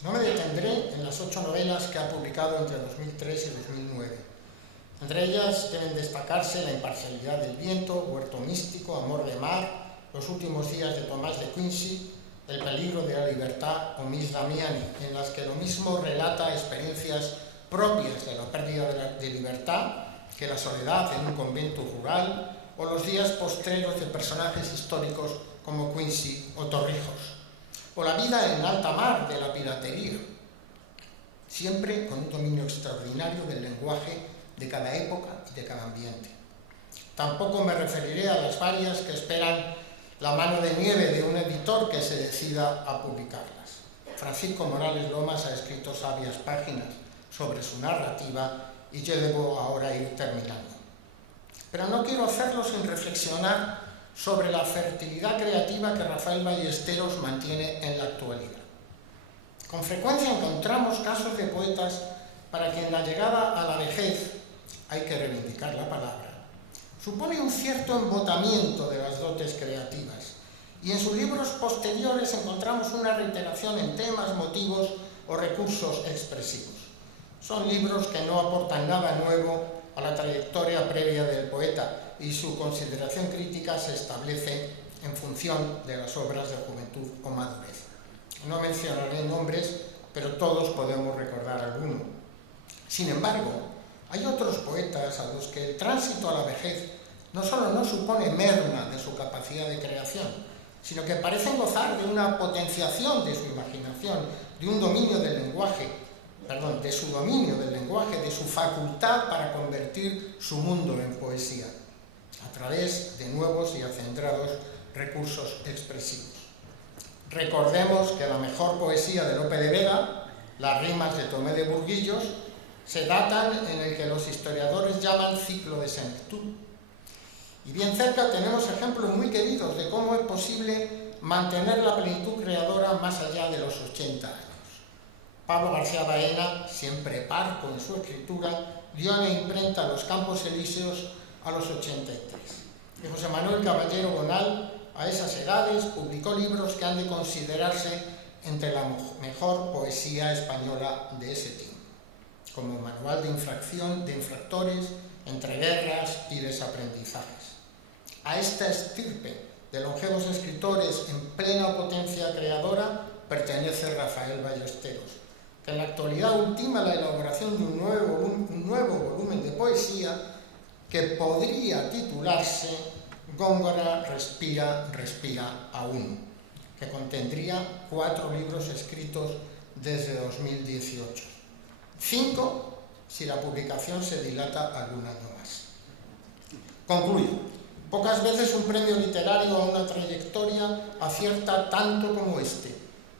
No me detendré en las 8 novelas que ha publicado entre 2003 y 2009. Entre ellas deben destacarse La imparcialidad del viento, Huerto místico, Amor de mar, Los últimos días de Tomás de Quincy, El peligro de la libertad o Miss Damiani, en las que lo mismo relata experiencias propias de la pérdida de libertad que la soledad en un convento rural o los días postreros de personajes históricos como Quincy o Torrijos, o la vida en alta mar de la piratería, siempre con un dominio extraordinario del lenguaje de cada época y de cada ambiente. Tampoco me referiré a las varias que esperan la mano de nieve de un editor que se decida a publicarlas. Francisco Morales Lomas ha escrito sabias páginas sobre su narrativa y yo debo ahora ir terminando. Pero no quiero hacerlo sin reflexionar sobre la fertilidad creativa que Rafael Ballesteros mantiene en la actualidad. Con frecuencia encontramos casos de poetas para quien la llegada a la vejez, hay que reivindicar la palabra, supone un cierto embotamiento de las dotes creativas, y en sus libros posteriores encontramos una reiteración en temas, motivos o recursos expresivos. Son libros que no aportan nada nuevo a la trayectoria previa del poeta, y su consideración crítica se establece en función de las obras de juventud o madurez. No mencionaré nombres, pero todos podemos recordar alguno. Sin embargo, hay otros poetas a los que el tránsito a la vejez no solo no supone merma de su capacidad de creación, sino que parecen gozar de una potenciación de su imaginación, de un dominio del lenguaje, de su dominio del lenguaje, de su facultad para convertir su mundo en poesía, a través de nuevos y acendrados recursos expresivos. Recordemos que la mejor poesía de Lope de Vega, las rimas de Tomé de Burguillos, Se datan en el que los historiadores llaman ciclo de senectud. Y bien cerca tenemos ejemplos muy queridos de cómo es posible mantener la plenitud creadora más allá de los 80 años. Pablo García Baena, siempre parco en su escritura, dio en la imprenta Los Campos Elíseos a los 83. Y José Manuel Caballero Bonal, a esas edades, publicó libros que han de considerarse entre la mejor poesía española de ese tiempo, como Manual de infractores, entre guerras y desaprendizajes. A esta estirpe de longevos escritores en plena potencia creadora pertenece Rafael Ballesteros, que en la actualidad ultima la elaboración de un nuevo volumen de poesía que podría titularse Góngora respira, respira aún, que contendría 4 libros escritos desde 2018. 5 si la publicación se dilata algún año más. Concluyo. Pocas veces un premio literario a una trayectoria acierta tanto como este,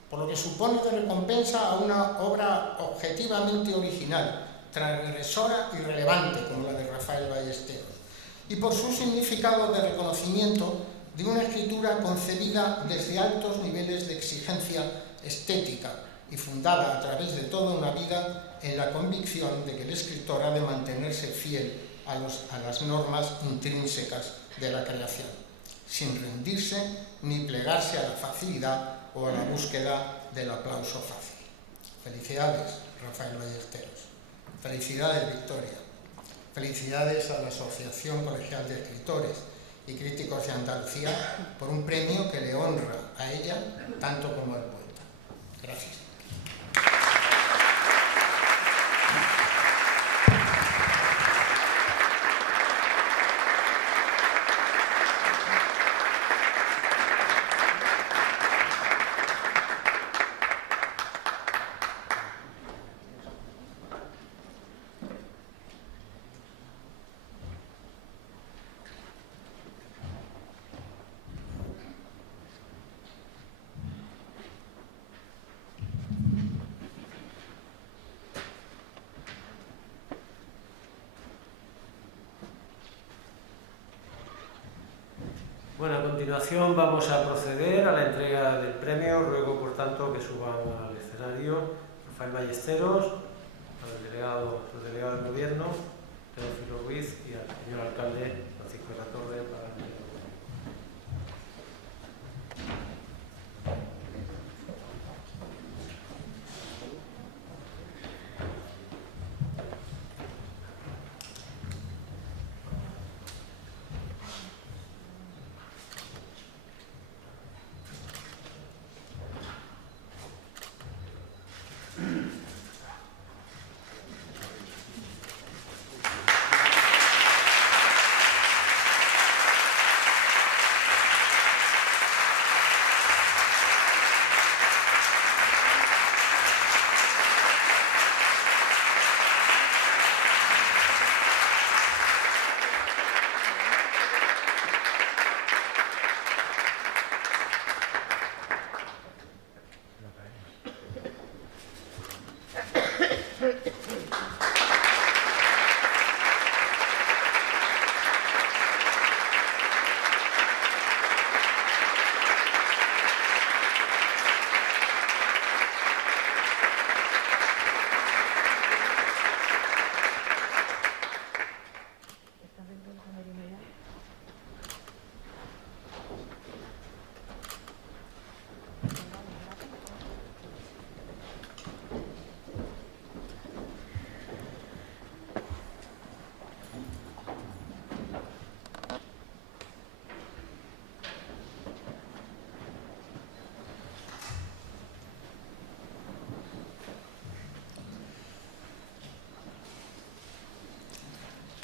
por lo que supone de recompensa a una obra objetivamente original, transgresora y relevante como la de Rafael Ballesteros, y por su significado de reconocimiento de una escritura concebida desde altos niveles de exigencia estética y fundada a través de toda una vida en la convicción de que el escritor ha de mantenerse fiel a las normas intrínsecas de la creación, sin rendirse ni plegarse a la facilidad o a la búsqueda del aplauso fácil. Felicidades, Rafael Ballesteros. Felicidades, Victoria. Felicidades a la Asociación Colegial de Escritores y Críticos de Andalucía por un premio que le honra a ella tanto como al poeta. Gracias. Bueno, a continuación vamos a proceder a la entrega del premio. Ruego, por tanto, que suban al escenario Rafael Ballesteros, al delegado del Gobierno, Teófilo Ruiz, y al señor alcalde Francisco de la Torre para el delegado.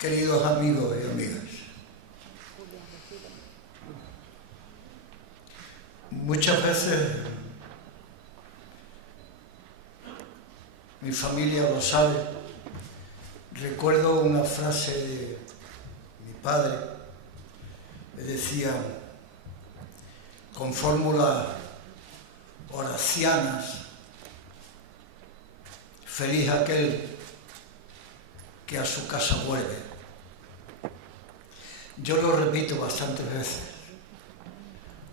Queridos amigos y amigas, muchas veces mi familia lo sabe, recuerdo una frase de mi padre que decía, con fórmulas horacianas, feliz aquel que a su casa vuelve. Yo lo repito bastantes veces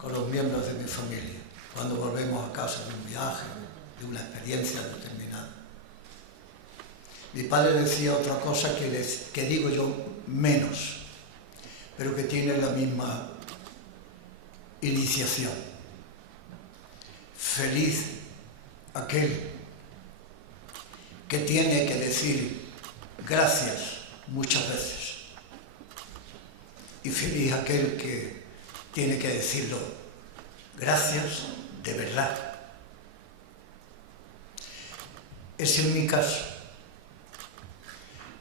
con los miembros de mi familia, cuando volvemos a casa de un viaje, de una experiencia determinada. Mi padre decía otra cosa que digo yo menos, pero que tiene la misma iniciación. Feliz aquel que tiene que decir gracias muchas veces. Y feliz aquel que tiene que decirlo gracias de verdad. Es en mi caso.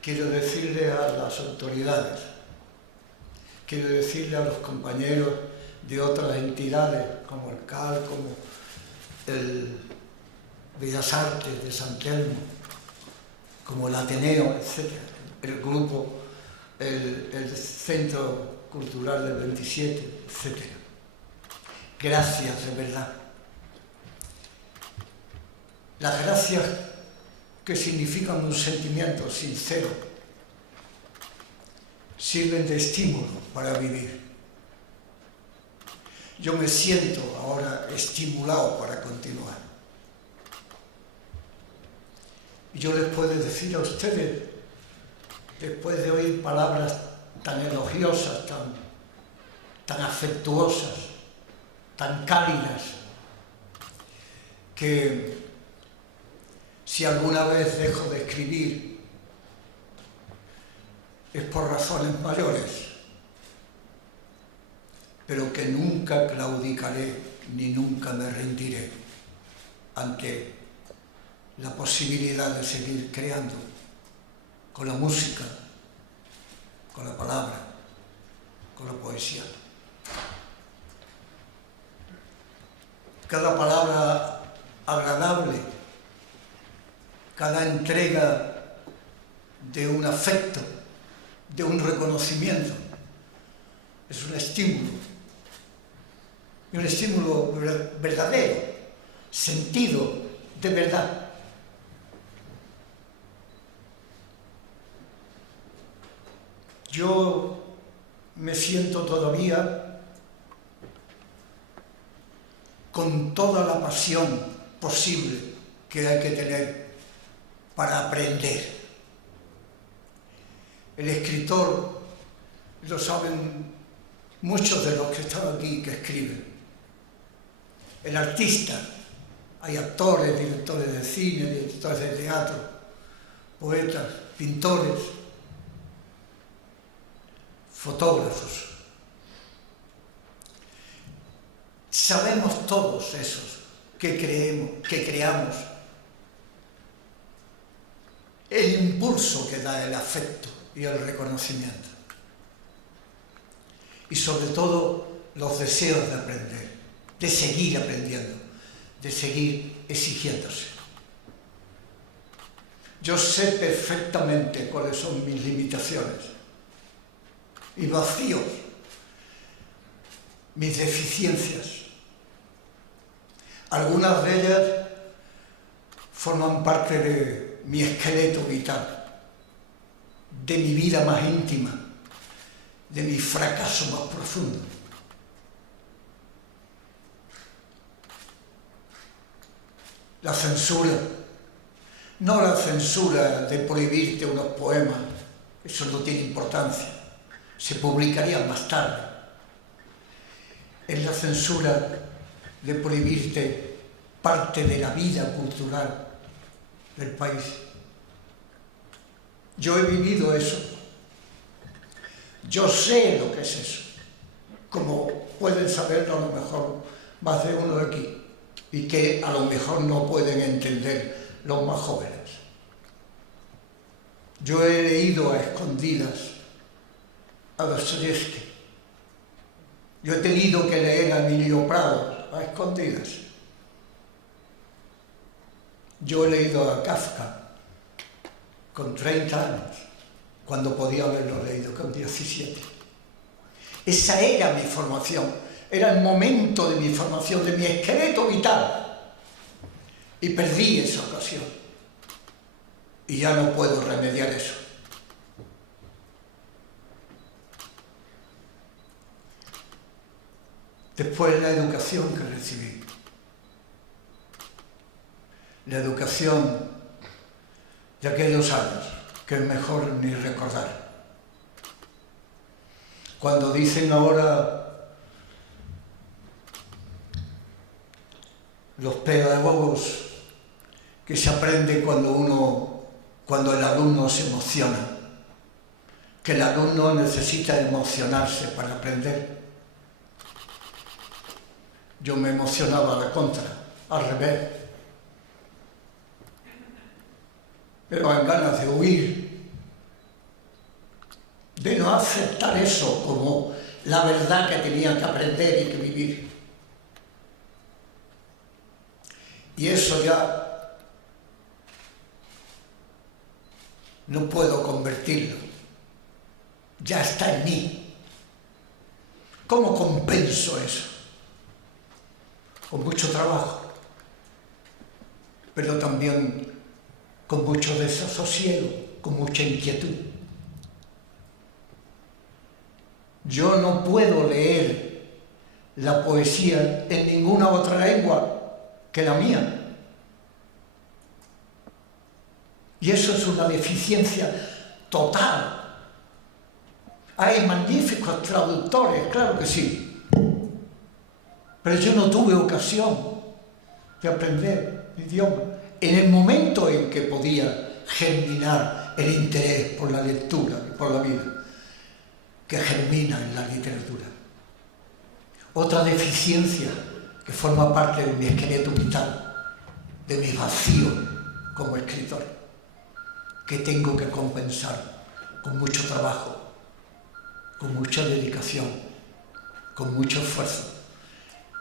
Quiero decirle a las autoridades, quiero decirle a los compañeros de otras entidades como el CAL, como el Bellas Artes de San Telmo, como el Ateneo, etc., el grupo, el Centro Cultural del 27, etc. Gracias de verdad. Las gracias que significan un sentimiento sincero sirven de estímulo para vivir. Yo me siento ahora estimulado para continuar. Y yo les puedo decir a ustedes, después de oír palabras tan elogiosas, tan afectuosas, tan cálidas, que si alguna vez dejo de escribir es por razones mayores, pero que nunca claudicaré ni nunca me rendiré ante la posibilidad de seguir creando con la música, con la palabra, con la poesía. Cada palabra agradable, cada entrega de un afecto, de un reconocimiento, es un estímulo. Y un estímulo verdadero, sentido de verdad. Yo me siento todavía con toda la pasión posible que hay que tener para aprender. El escritor, lo saben muchos de los que están aquí que escriben. El artista, hay actores, directores de cine, directores de teatro, poetas, pintores, fotógrafos. Sabemos todos esos que creamos el impulso que da el afecto y el reconocimiento. Y sobre todo los deseos de aprender, de seguir aprendiendo, de seguir exigiéndose. Yo sé perfectamente cuáles son mis limitaciones y vacíos, mis deficiencias. Algunas de ellas forman parte de mi esqueleto vital, de mi vida más íntima, de mi fracaso más profundo. La censura, no la censura de prohibirte unos poemas, eso no tiene importancia, se publicarían más tarde. Es la censura de prohibirte parte de la vida cultural del país. Yo he vivido eso. Yo sé lo que es eso, como pueden saberlo a lo mejor más de uno de aquí, y que a lo mejor no pueden entender los más jóvenes. Yo he leído a escondidas a Dostoyevsky. Yo he tenido que leer a Emilio Prado a escondidas. Yo he leído a Kafka con 30 años, cuando podía haberlo leído con 17. Esa era mi formación, era el momento de mi formación, de mi esqueleto vital. Y perdí esa ocasión. Y ya no puedo remediar eso. Después la educación que recibí. La educación de aquellos años, que es mejor ni recordar. Cuando dicen ahora los pedagogos que se aprende cuando el alumno se emociona, que el alumno necesita emocionarse para aprender. Yo me emocionaba a la contra, al revés. Pero hay ganas de huir, de no aceptar eso como la verdad que tenía que aprender y que vivir. Y eso ya no puedo convertirlo, ya está en mí. ¿Cómo compenso eso? Con mucho trabajo, pero también con mucho desasosiego, con mucha inquietud. Yo no puedo leer la poesía en ninguna otra lengua que la mía. Y eso es una deficiencia total. Hay magníficos traductores, claro que sí. Pero yo no tuve ocasión de aprender idioma en el momento en que podía germinar el interés por la lectura y por la vida, que germina en la literatura. Otra deficiencia que forma parte de mi esqueleto vital, de mi vacío como escritor, que tengo que compensar con mucho trabajo, con mucha dedicación, con mucho esfuerzo,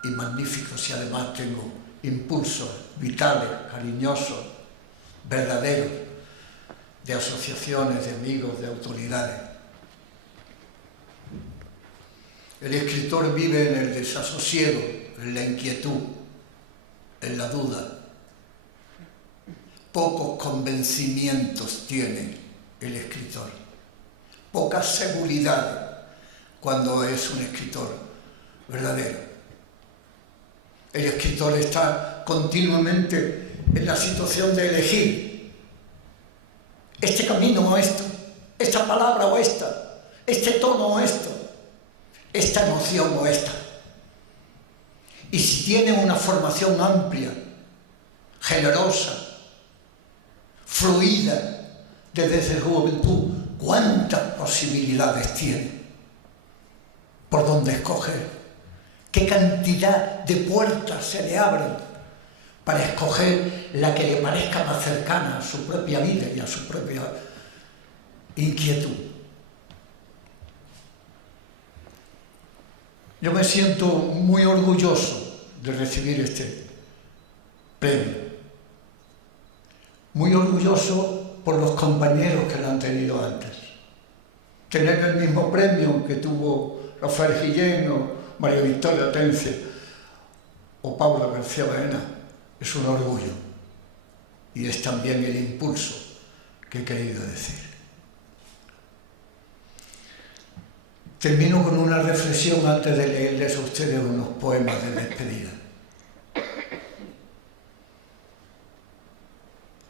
y magníficos si además tengo impulsos vitales, cariñosos, verdaderos, de asociaciones, de amigos, de autoridades. El escritor vive en el desasosiego, en la inquietud, en la duda. Pocos convencimientos tiene el escritor, poca seguridad cuando es un escritor verdadero. El escritor está continuamente en la situación de elegir este camino o esto, esta palabra o esta, este tono o esto, esta emoción o esta. Y si tiene una formación amplia, generosa, fluida, desde su juventud, ¿cuántas posibilidades tiene? ¿Por dónde escoger? ¿Qué cantidad de puertas se le abren para escoger la que le parezca más cercana a su propia vida y a su propia inquietud? Yo me siento muy orgulloso de recibir este premio. Muy orgulloso por los compañeros que lo han tenido antes. Tener el mismo premio que tuvo Rafael Guillén, María Victoria Atencia o Paula García Baena es un orgullo y es también el impulso que he querido decir. Termino con una reflexión antes de leerles a ustedes unos poemas de despedida.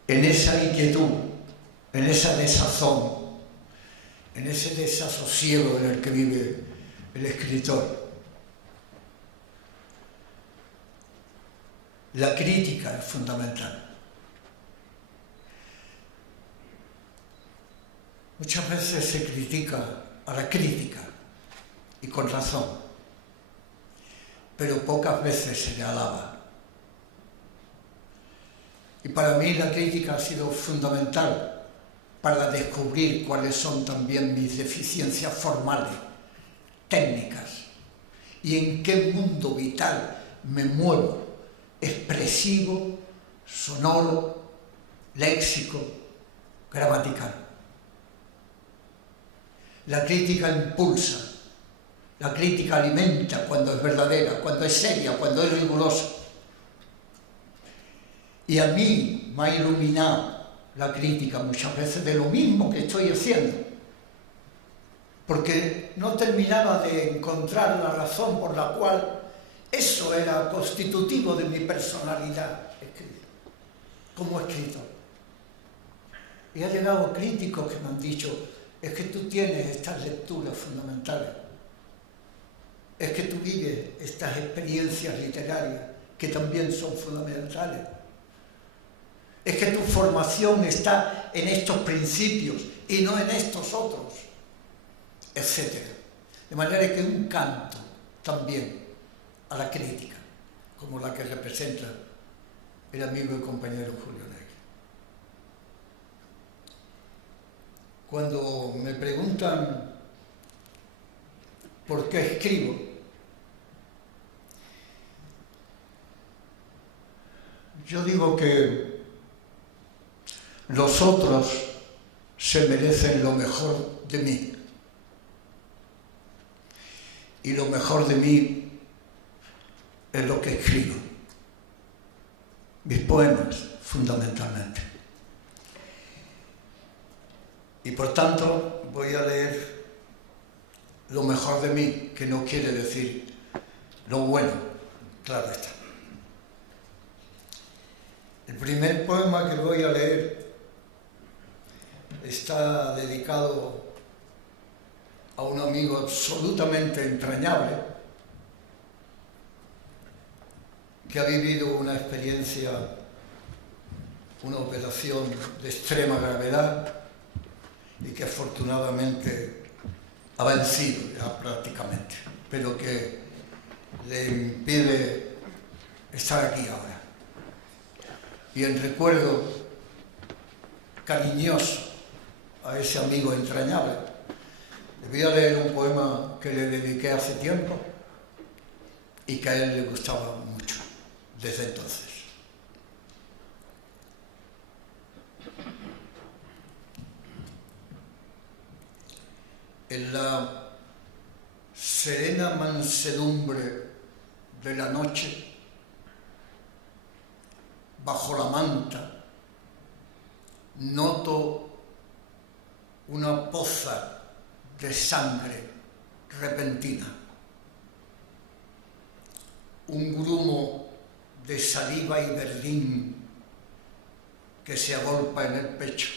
En esa inquietud, en esa desazón, en ese desasosiego en el que vive el escritor, la crítica es fundamental. Muchas veces se critica a la crítica, y con razón, pero pocas veces se le alaba. Y para mí la crítica ha sido fundamental para descubrir cuáles son también mis deficiencias formales, técnicas, y en qué mundo vital me muevo, expresivo, sonoro, léxico, gramatical. La crítica impulsa, la crítica alimenta cuando es verdadera, cuando es seria, cuando es rigurosa. Y a mí me ha iluminado la crítica muchas veces de lo mismo que estoy haciendo, porque no terminaba de encontrar la razón por la cual Eso era constitutivo de mi personalidad como escritor. Y ha llegado críticos que me han dicho, es que tú tienes estas lecturas fundamentales, es que tú vives estas experiencias literarias que también son fundamentales, es que tu formación está en estos principios y no en estos otros, etc. De manera que un canto también a la crítica, como la que representa el amigo y compañero Julio Negri. Cuando me preguntan por qué escribo, yo digo que los otros se merecen lo mejor de mí. Y lo mejor de mí es lo que escribo. Mis poemas, fundamentalmente. Y por tanto voy a leer lo mejor de mí, que no quiere decir lo bueno, claro está. El primer poema que voy a leer está dedicado a un amigo absolutamente entrañable que ha vivido una experiencia, una operación de extrema gravedad y que afortunadamente ha vencido ya prácticamente, pero que le impide estar aquí ahora. Y en recuerdo cariñoso a ese amigo entrañable, le voy a leer un poema que le dediqué hace tiempo y que a él le gustaba mucho desde entonces. En la serena mansedumbre de la noche, bajo la manta, noto una poza de sangre repentina, un grumo de saliva y verdín que se agolpa en el pecho,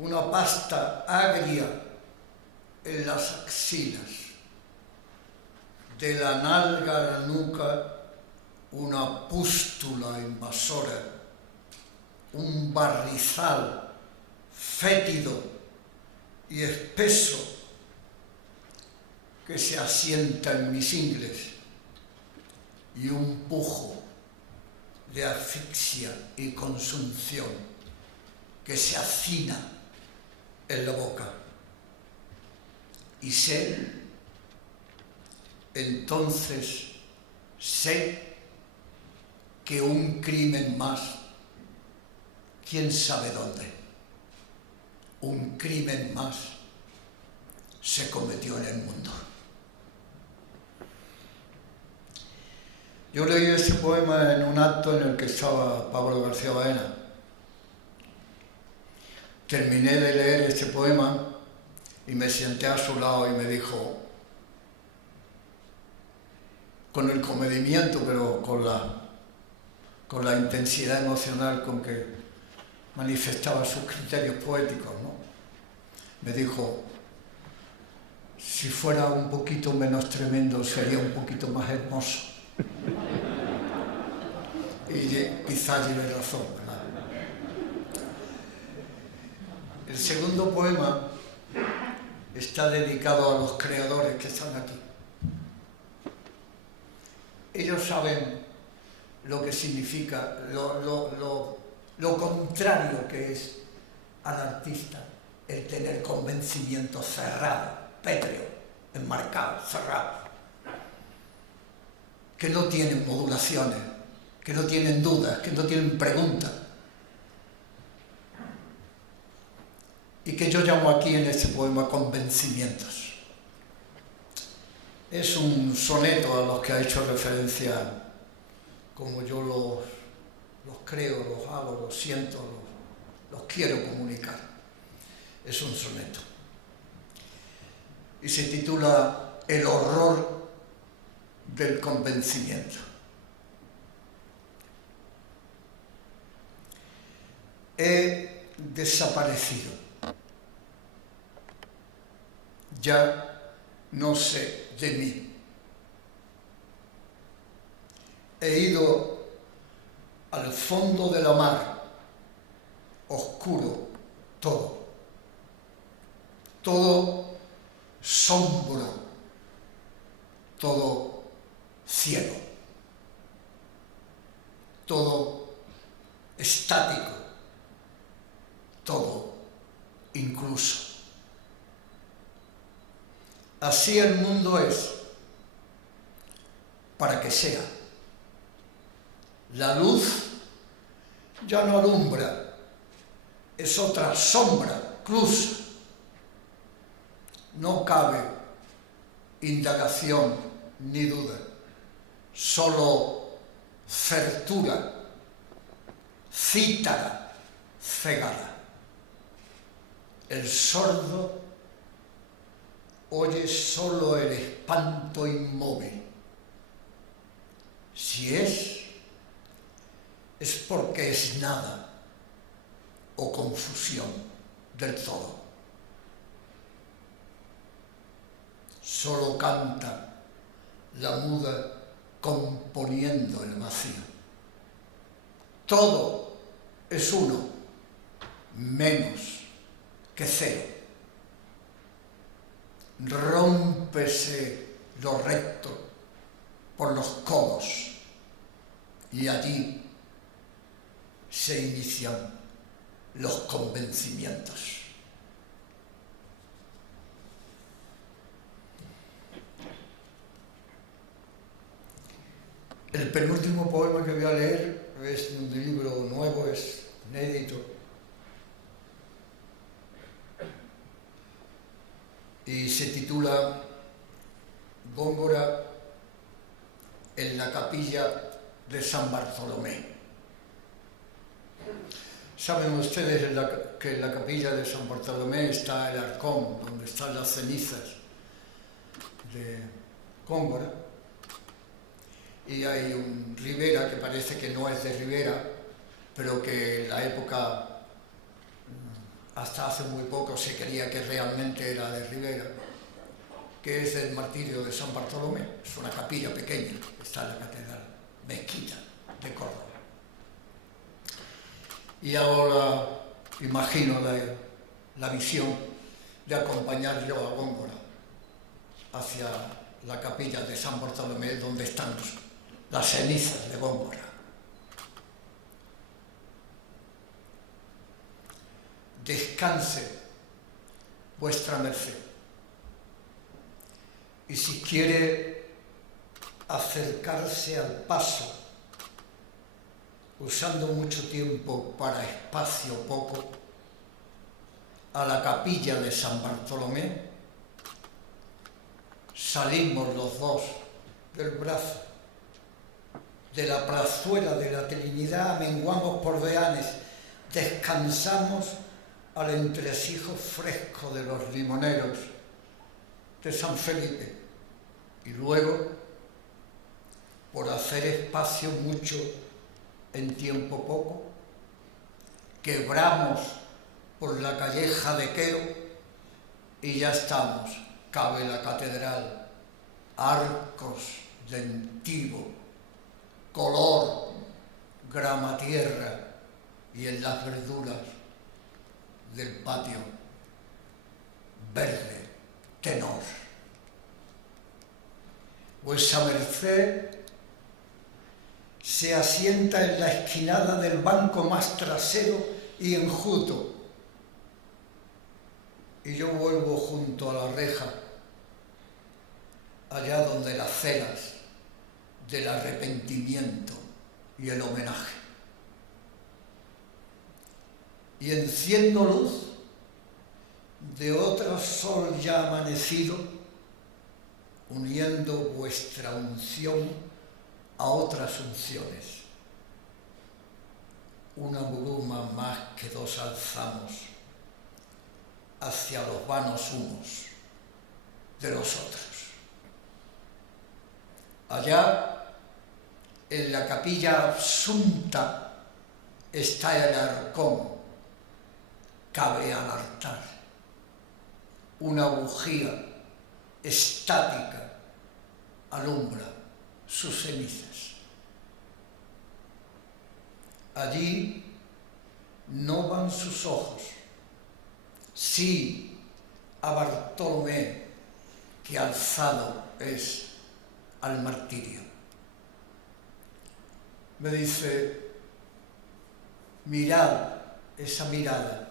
una pasta agria en las axilas, de la nalga a la nuca una pústula invasora, un barrizal fétido y espeso que se asienta en mis ingles y un pujo de asfixia y consunción que se hacina en la boca. Y sé, entonces sé que un crimen más, quién sabe dónde, un crimen más se cometió en el mundo. Yo leí ese poema en un acto en el que estaba Pablo García Baena. Terminé de leer este poema y me senté a su lado y me dijo, con el comedimiento, pero con la intensidad emocional con que manifestaba sus criterios poéticos, ¿no? Me dijo, si fuera un poquito menos tremendo, sería un poquito más hermoso. Y quizás lleve razón, ¿verdad? El segundo poema está dedicado a los creadores que están aquí. Ellos saben lo que significa, lo contrario que es al artista el tener convencimiento cerrado, pétreo, enmarcado, cerrado, que no tienen modulaciones, que no tienen dudas, que no tienen preguntas. Y que yo llamo aquí en este poema convencimientos. Es un soneto a los que ha hecho referencia, como yo los creo, los hago, los siento, los quiero comunicar. Es un soneto. Y se titula El horror del convencimiento. He desaparecido. Ya no sé de mí. He ido al fondo de la mar, oscuro todo, todo sombro, todo cielo, todo estático, todo incluso. Así el mundo es, para que sea. La luz ya no alumbra, es otra sombra, cruza. No cabe indagación ni duda, solo certura, cítara, cegada. El sordo oye solo el espanto inmóvil. Si es porque es nada o confusión del todo. Solo canta la muda componiendo el vacío. Todo es uno, menos que cero. Rómpese lo recto por los codos y allí se inician los convencimientos. El penúltimo poema que voy a leer es un libro nuevo, es inédito. Y se titula Góngora en la capilla de San Bartolomé. Saben ustedes que en la capilla de San Bartolomé está el arcón, donde están las cenizas de Góngora. Y hay un Ribera que parece que no es de Ribera, pero que en la época, hasta hace muy poco, se creía que realmente era de Ribera, que es el martirio de San Bartolomé. Es una capilla pequeña, está en la catedral, mezquita de Córdoba. Y ahora imagino la visión de acompañar yo a Góngora hacia la capilla de San Bartolomé, donde están las cenizas de Góngora. Descanse vuestra merced. Y si quiere acercarse al paso, usando mucho tiempo para espacio poco, a la capilla de San Bartolomé, salimos los dos del brazo, de la plazuela de la Trinidad, menguamos por deanes, descansamos al entresijo fresco de los limoneros de San Felipe y luego, por hacer espacio mucho en tiempo poco, quebramos por la calleja de Quero y ya estamos, cabe la catedral, arcos lentivo, color, grama tierra y en las verduras del patio, verde, tenor. Vuesa merced se asienta en la esquinada del banco más trasero y enjuto, y yo vuelvo junto a la reja, allá donde las celas del arrepentimiento y el homenaje. Y enciendo luz de otro sol ya amanecido, uniendo vuestra unción a otras unciones. Una bruma más que dos alzamos hacia los vanos humos de los otros. Allá, en la capilla Asunta, está el arcón, cabe al altar, una bujía estática alumbra sus cenizas. Allí no van sus ojos, sí a Bartolomé, que alzado es al martirio. Me dice, mirad esa mirada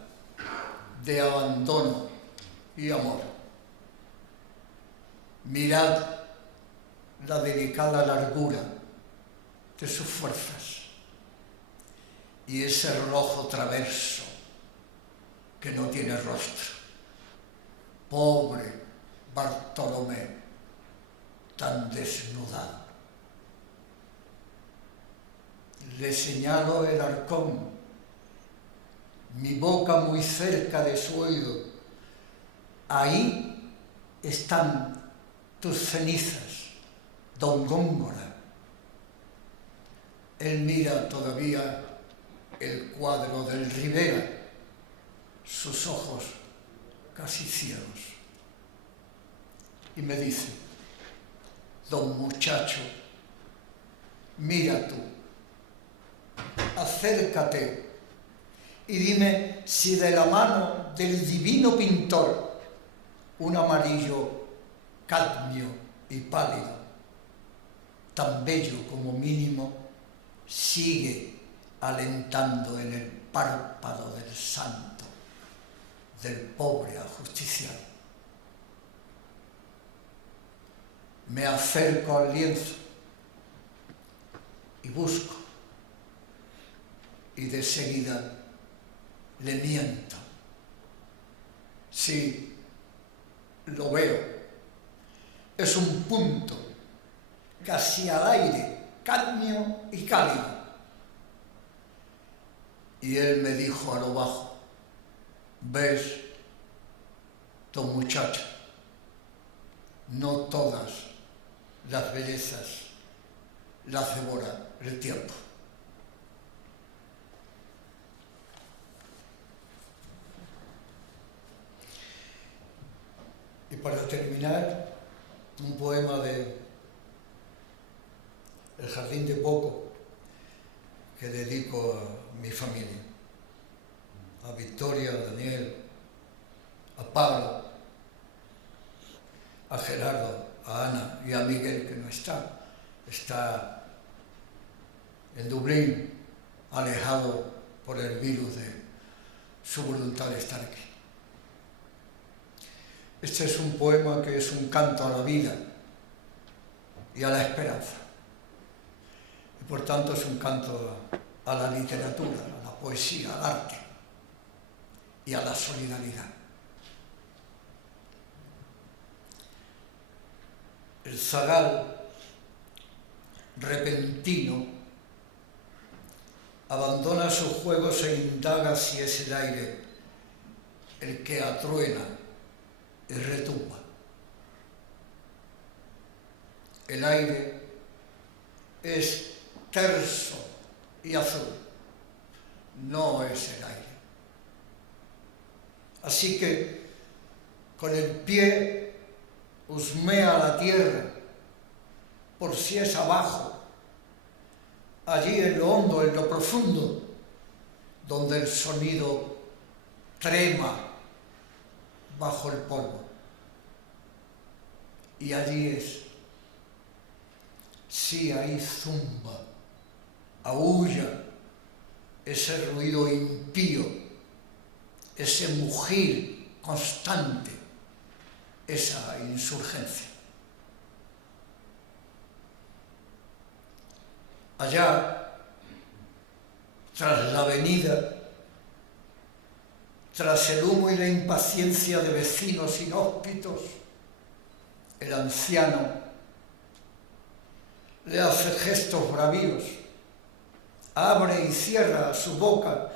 de abandono y amor. Mirad la delicada largura de sus fuerzas y ese rojo traverso que no tiene rostro. Pobre Bartolomé, tan desnudado. Le señalo el arcón, mi boca muy cerca de su oído. Ahí están tus cenizas, don Góngora. Él mira todavía el cuadro del Rivera, sus ojos casi ciegos. Y me dice, don muchacho, mira tú, acércate y dime si de la mano del divino pintor un amarillo cadmio y pálido, tan bello como mínimo, sigue alentando en el párpado del santo, del pobre ajusticiado. Me acerco al lienzo y busco, y de seguida le miento. Sí, lo veo. Es un punto, casi al aire, cadmio y cálido. Y él me dijo a lo bajo, ¿ves, don muchacho? No todas las bellezas las devora el tiempo. Y para terminar, un poema de El jardín de Boco que dedico a mi familia, a Victoria, a Daniel, a Pablo, a Gerardo, a Ana y a Miguel, que no está en Dublín, alejado por el virus de su voluntad de estar aquí. Este es un poema que es un canto a la vida y a la esperanza. Y por tanto es un canto a la literatura, a la poesía, al arte y a la solidaridad. El zagal repentino abandona sus juegos e indaga si es el aire el que atruena y retumba. El aire es terso y azul, no es el aire. Así que con el pie husmea la tierra por si es abajo, allí en lo hondo, en lo profundo, donde el sonido trema bajo el polvo. Y allí es, sí, ahí zumba, aúlla ese ruido impío, ese mugir constante, esa insurgencia. Allá, tras la avenida, tras el humo y la impaciencia de vecinos inhóspitos, el anciano le hace gestos bravíos, abre y cierra su boca,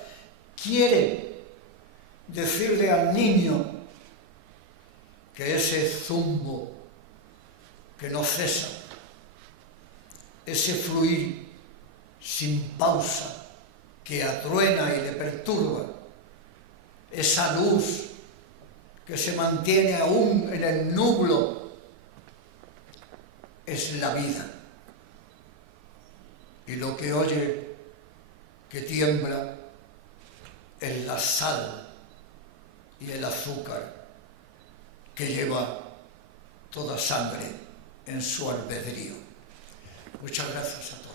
quiere decirle al niño que ese zumbo que no cesa ese fluir sin pausa que atruena y le perturba, esa luz que se mantiene aún en el nublo, es la vida. Y lo que oye que tiembla es la sal y el azúcar que lleva toda sangre en su albedrío. Muchas gracias a todos.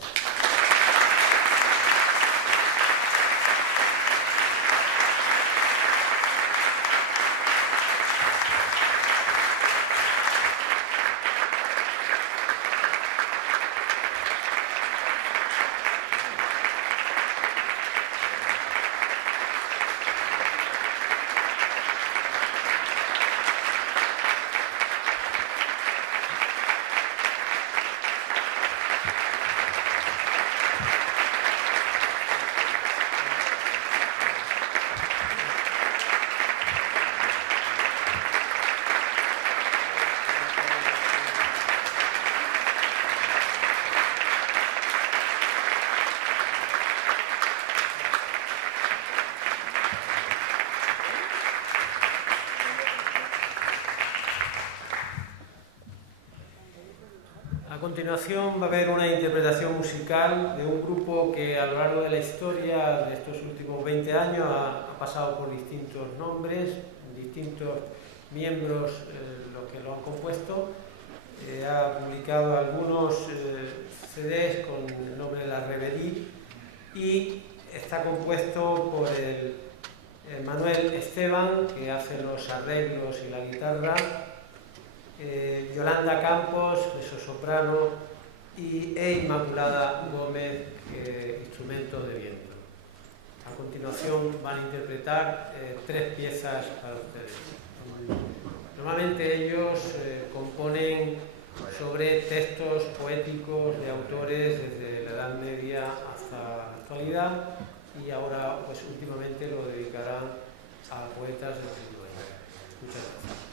A continuación va a haber una interpretación musical de un grupo que a lo largo de la historia de estos últimos 20 años ha pasado por distintos nombres, distintos miembros los que lo han compuesto. Ha publicado algunos CDs con el nombre de La Reverie y está compuesto por el Manuel Esteban, que hace los arreglos y la guitarra, Yolanda Campos, mezzosoprano, y Inmaculada Gómez, instrumento de viento. A continuación van a interpretar 3 piezas para ustedes. Normalmente ellos componen sobre textos poéticos de autores desde la Edad Media hasta la actualidad, y ahora pues últimamente lo dedicarán a poetas del siglo XX. Muchas gracias.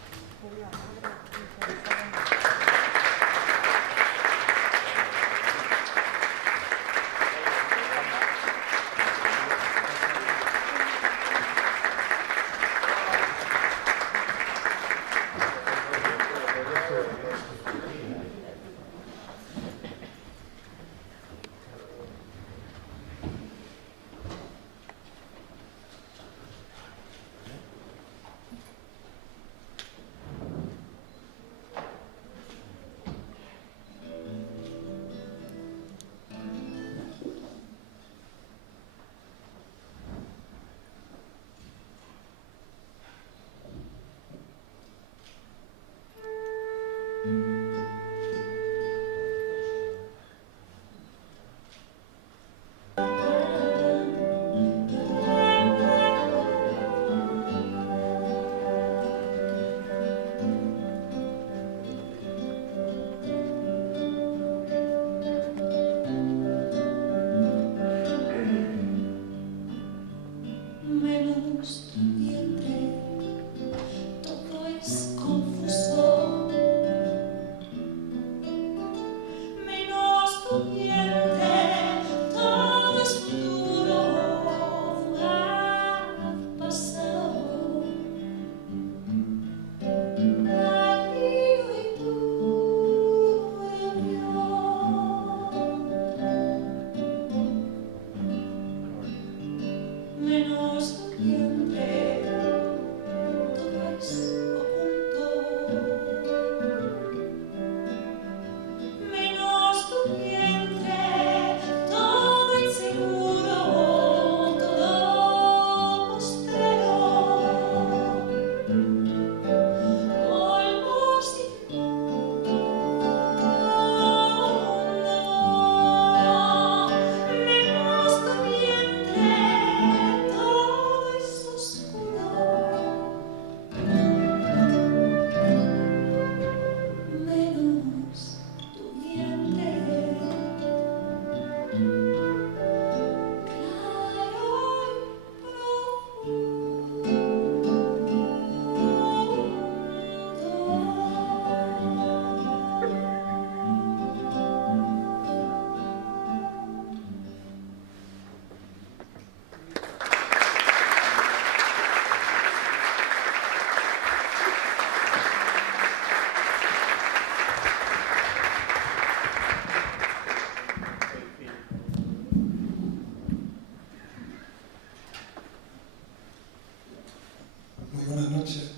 noches.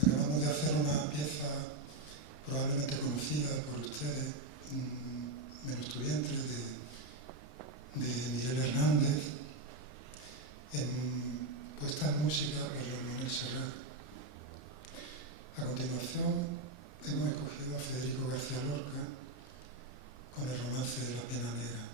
Acabamos de hacer una pieza probablemente conocida por ustedes, Menos tu vientre, de Miguel Hernández, puesta en música por Joan Manuel Serrat. A continuación hemos escogido a Federico García Lorca con el romance de La Piena Negra.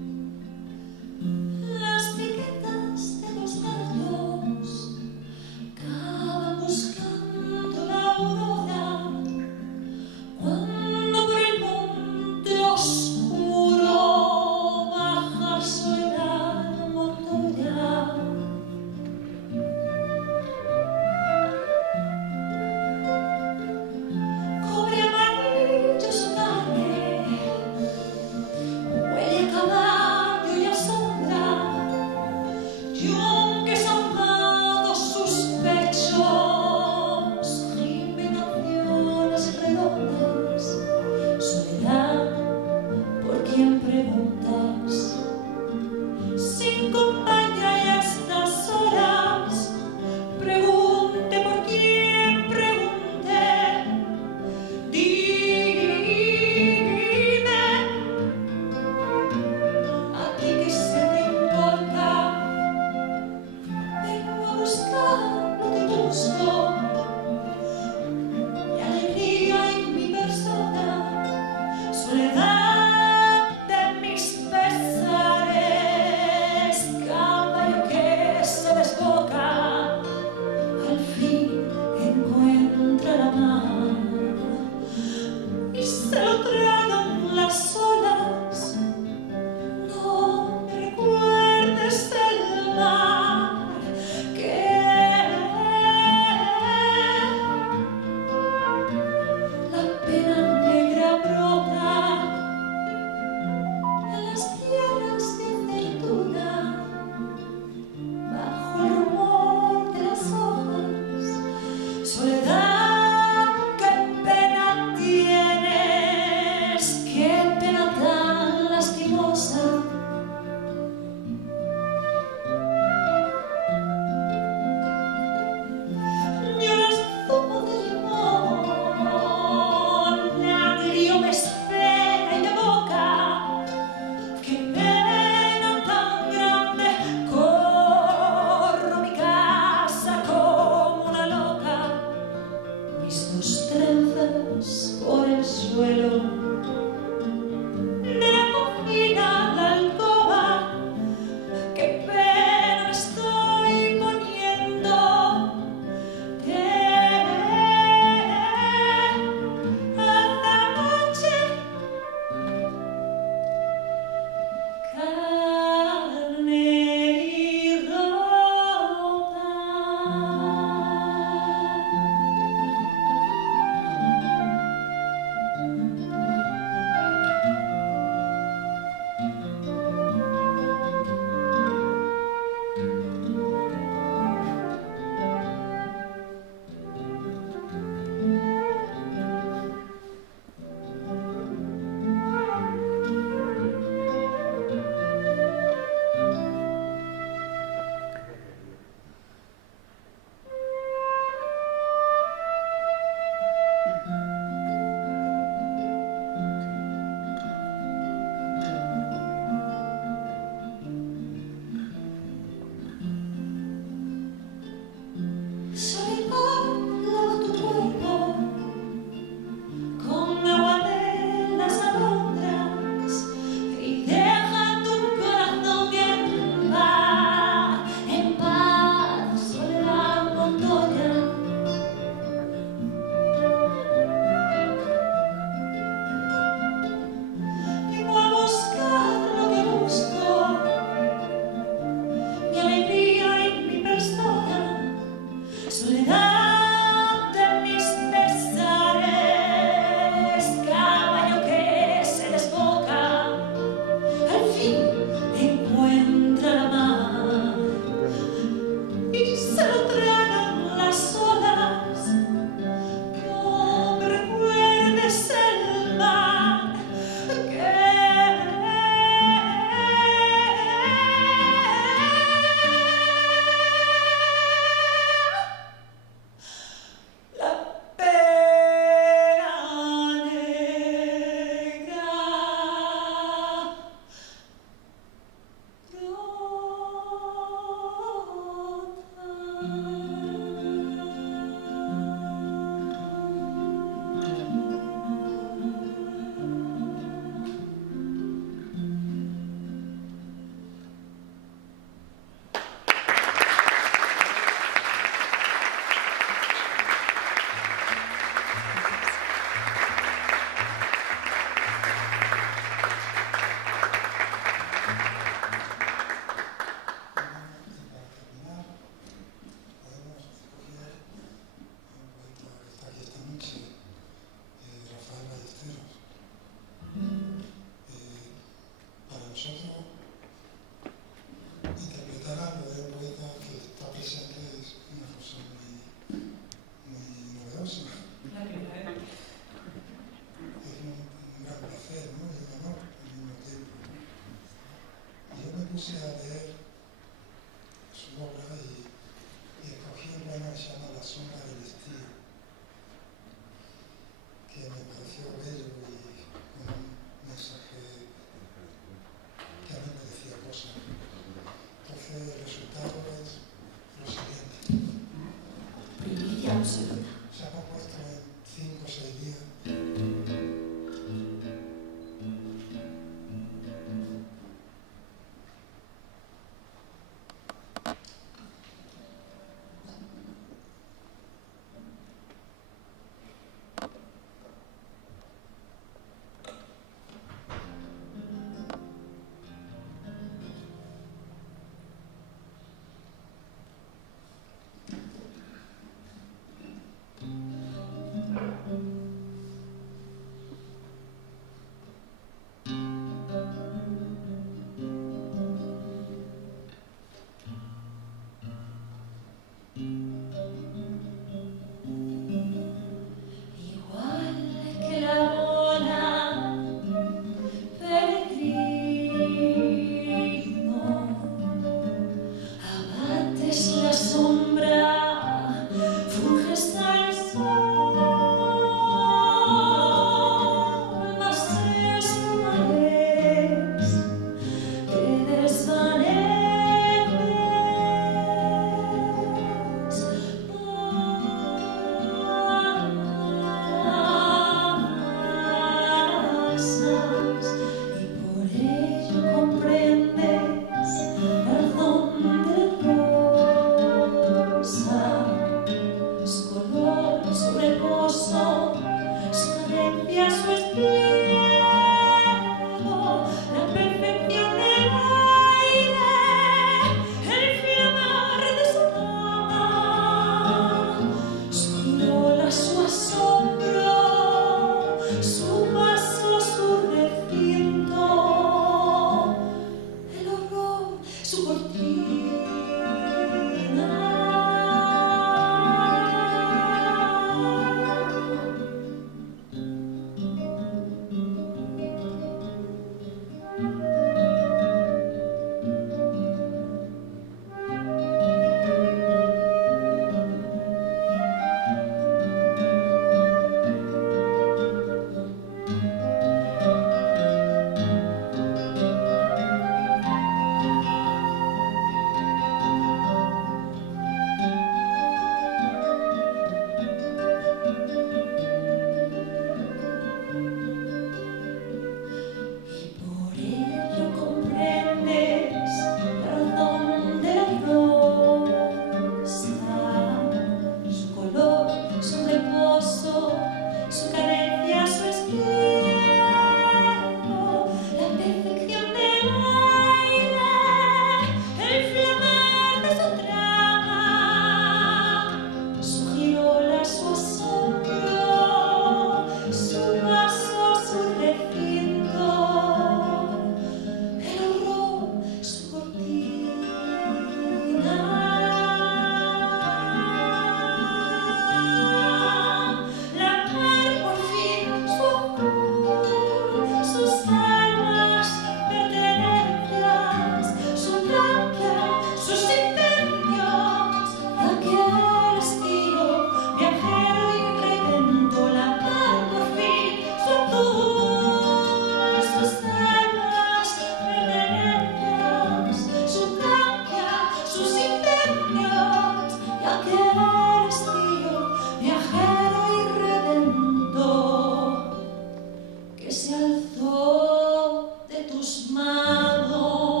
se alzó de tus manos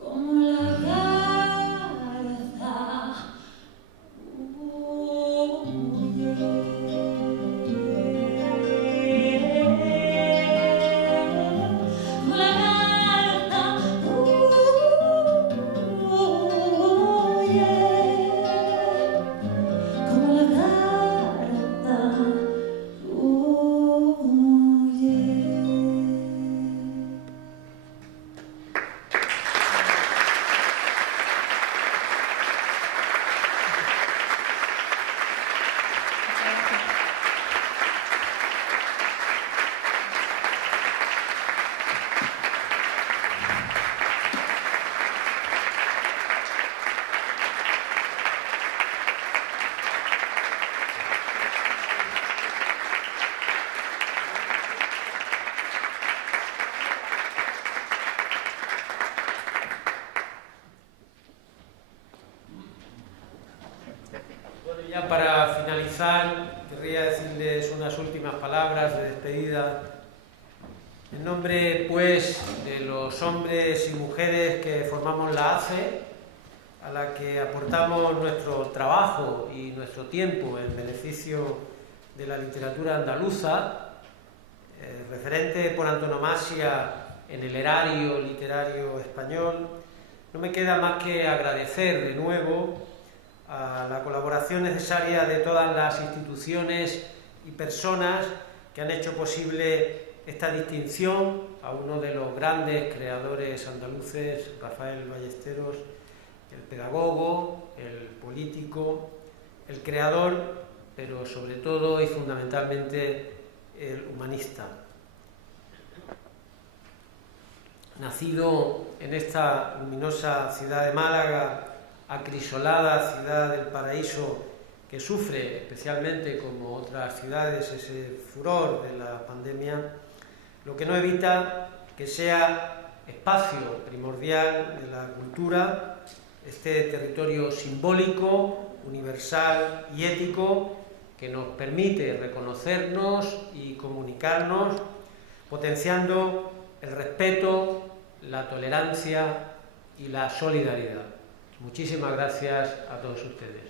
como la garza huye. Como la garza huye, como la garza huye. Bueno, ya para finalizar, querría decirles unas últimas palabras de despedida. En nombre, pues, de los hombres y mujeres que formamos la ACE, a la que aportamos nuestro trabajo y nuestro tiempo en beneficio de la literatura andaluza, referente por antonomasia en el erario literario español, no me queda más que agradecer de nuevo a la colaboración necesaria de todas las instituciones y personas que han hecho posible esta distinción a uno de los grandes creadores andaluces, Rafael Ballesteros, el pedagogo, el político, el creador, pero sobre todo y fundamentalmente el humanista. Nacido en esta luminosa ciudad de Málaga, acrisolada ciudad del paraíso, que sufre especialmente como otras ciudades ese furor de la pandemia, lo que no evita que sea espacio primordial de la cultura, este territorio simbólico, universal y ético que nos permite reconocernos y comunicarnos, potenciando el respeto, la tolerancia y la solidaridad. Muchísimas gracias a todos ustedes.